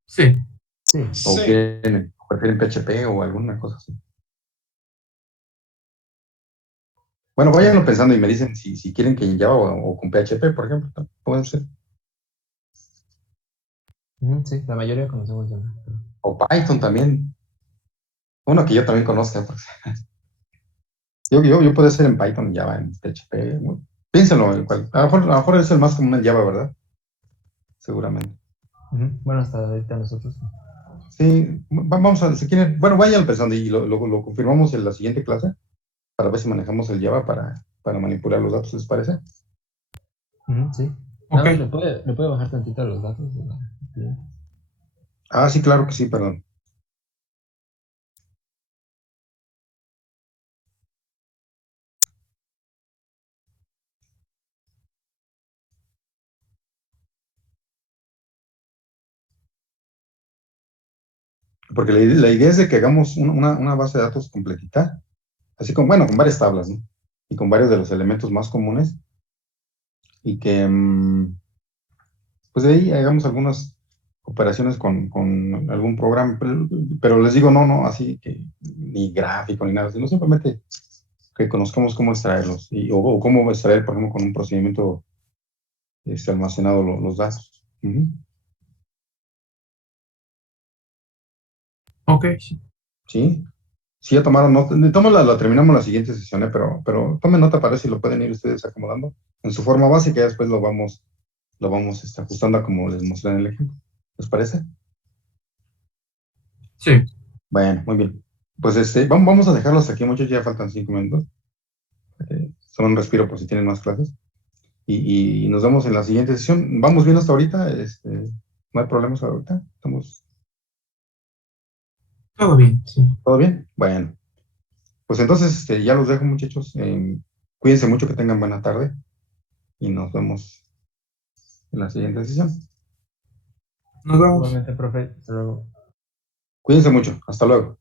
Sí. ¿O prefieren PHP o alguna cosa así? Bueno, váyanlo pensando y me dicen si quieren que en Java o con PHP, por ejemplo. Pueden ser. Sí, la mayoría conocemos Java. O Python también. Uno que yo también conozca. Pues. Yo puedo ser en Python, Java, en PHP. Piénsenlo. A lo mejor es el más común en Java, ¿verdad? Seguramente. Bueno, hasta ahorita nosotros. Sí, vamos a, si quieren, bueno, vayan pensando y lo confirmamos en la siguiente clase para ver si manejamos el Java para manipular los datos, ¿les parece? Sí. Ok. Nada más le puede bajar tantito a los datos. Ah, sí, claro que sí, perdón. Porque la idea es de que hagamos una base de datos completita, así como, bueno, con varias tablas, ¿no? Y con varios de los elementos más comunes, y que, pues de ahí hagamos algunas operaciones con algún programa, pero les digo, no, así que ni gráfico ni nada, sino simplemente que conozcamos cómo extraerlos, o cómo extraer, por ejemplo, con un procedimiento almacenado los datos. Ok. ¿Sí? Sí, ya tomaron nota. La terminamos la siguiente sesión, pero tomen nota para ver si lo pueden ir ustedes acomodando en su forma básica y después lo vamos ajustando a como les mostré en el ejemplo. ¿Les parece? Sí. Bueno, muy bien. Pues vamos a dejarlo hasta aquí, muchachos, ya faltan 5 minutos. Son un respiro por si tienen más clases. Y nos vemos en la siguiente sesión. Vamos bien hasta ahorita. No hay problemas ahorita. ¿Estamos Todo bien, sí. todo bien? Bueno, pues entonces ya los dejo, muchachos. Cuídense mucho, que tengan buena tarde y nos vemos en la siguiente sesión. Nos vemos. Igualmente, profe. Hasta luego. Cuídense mucho. Hasta luego.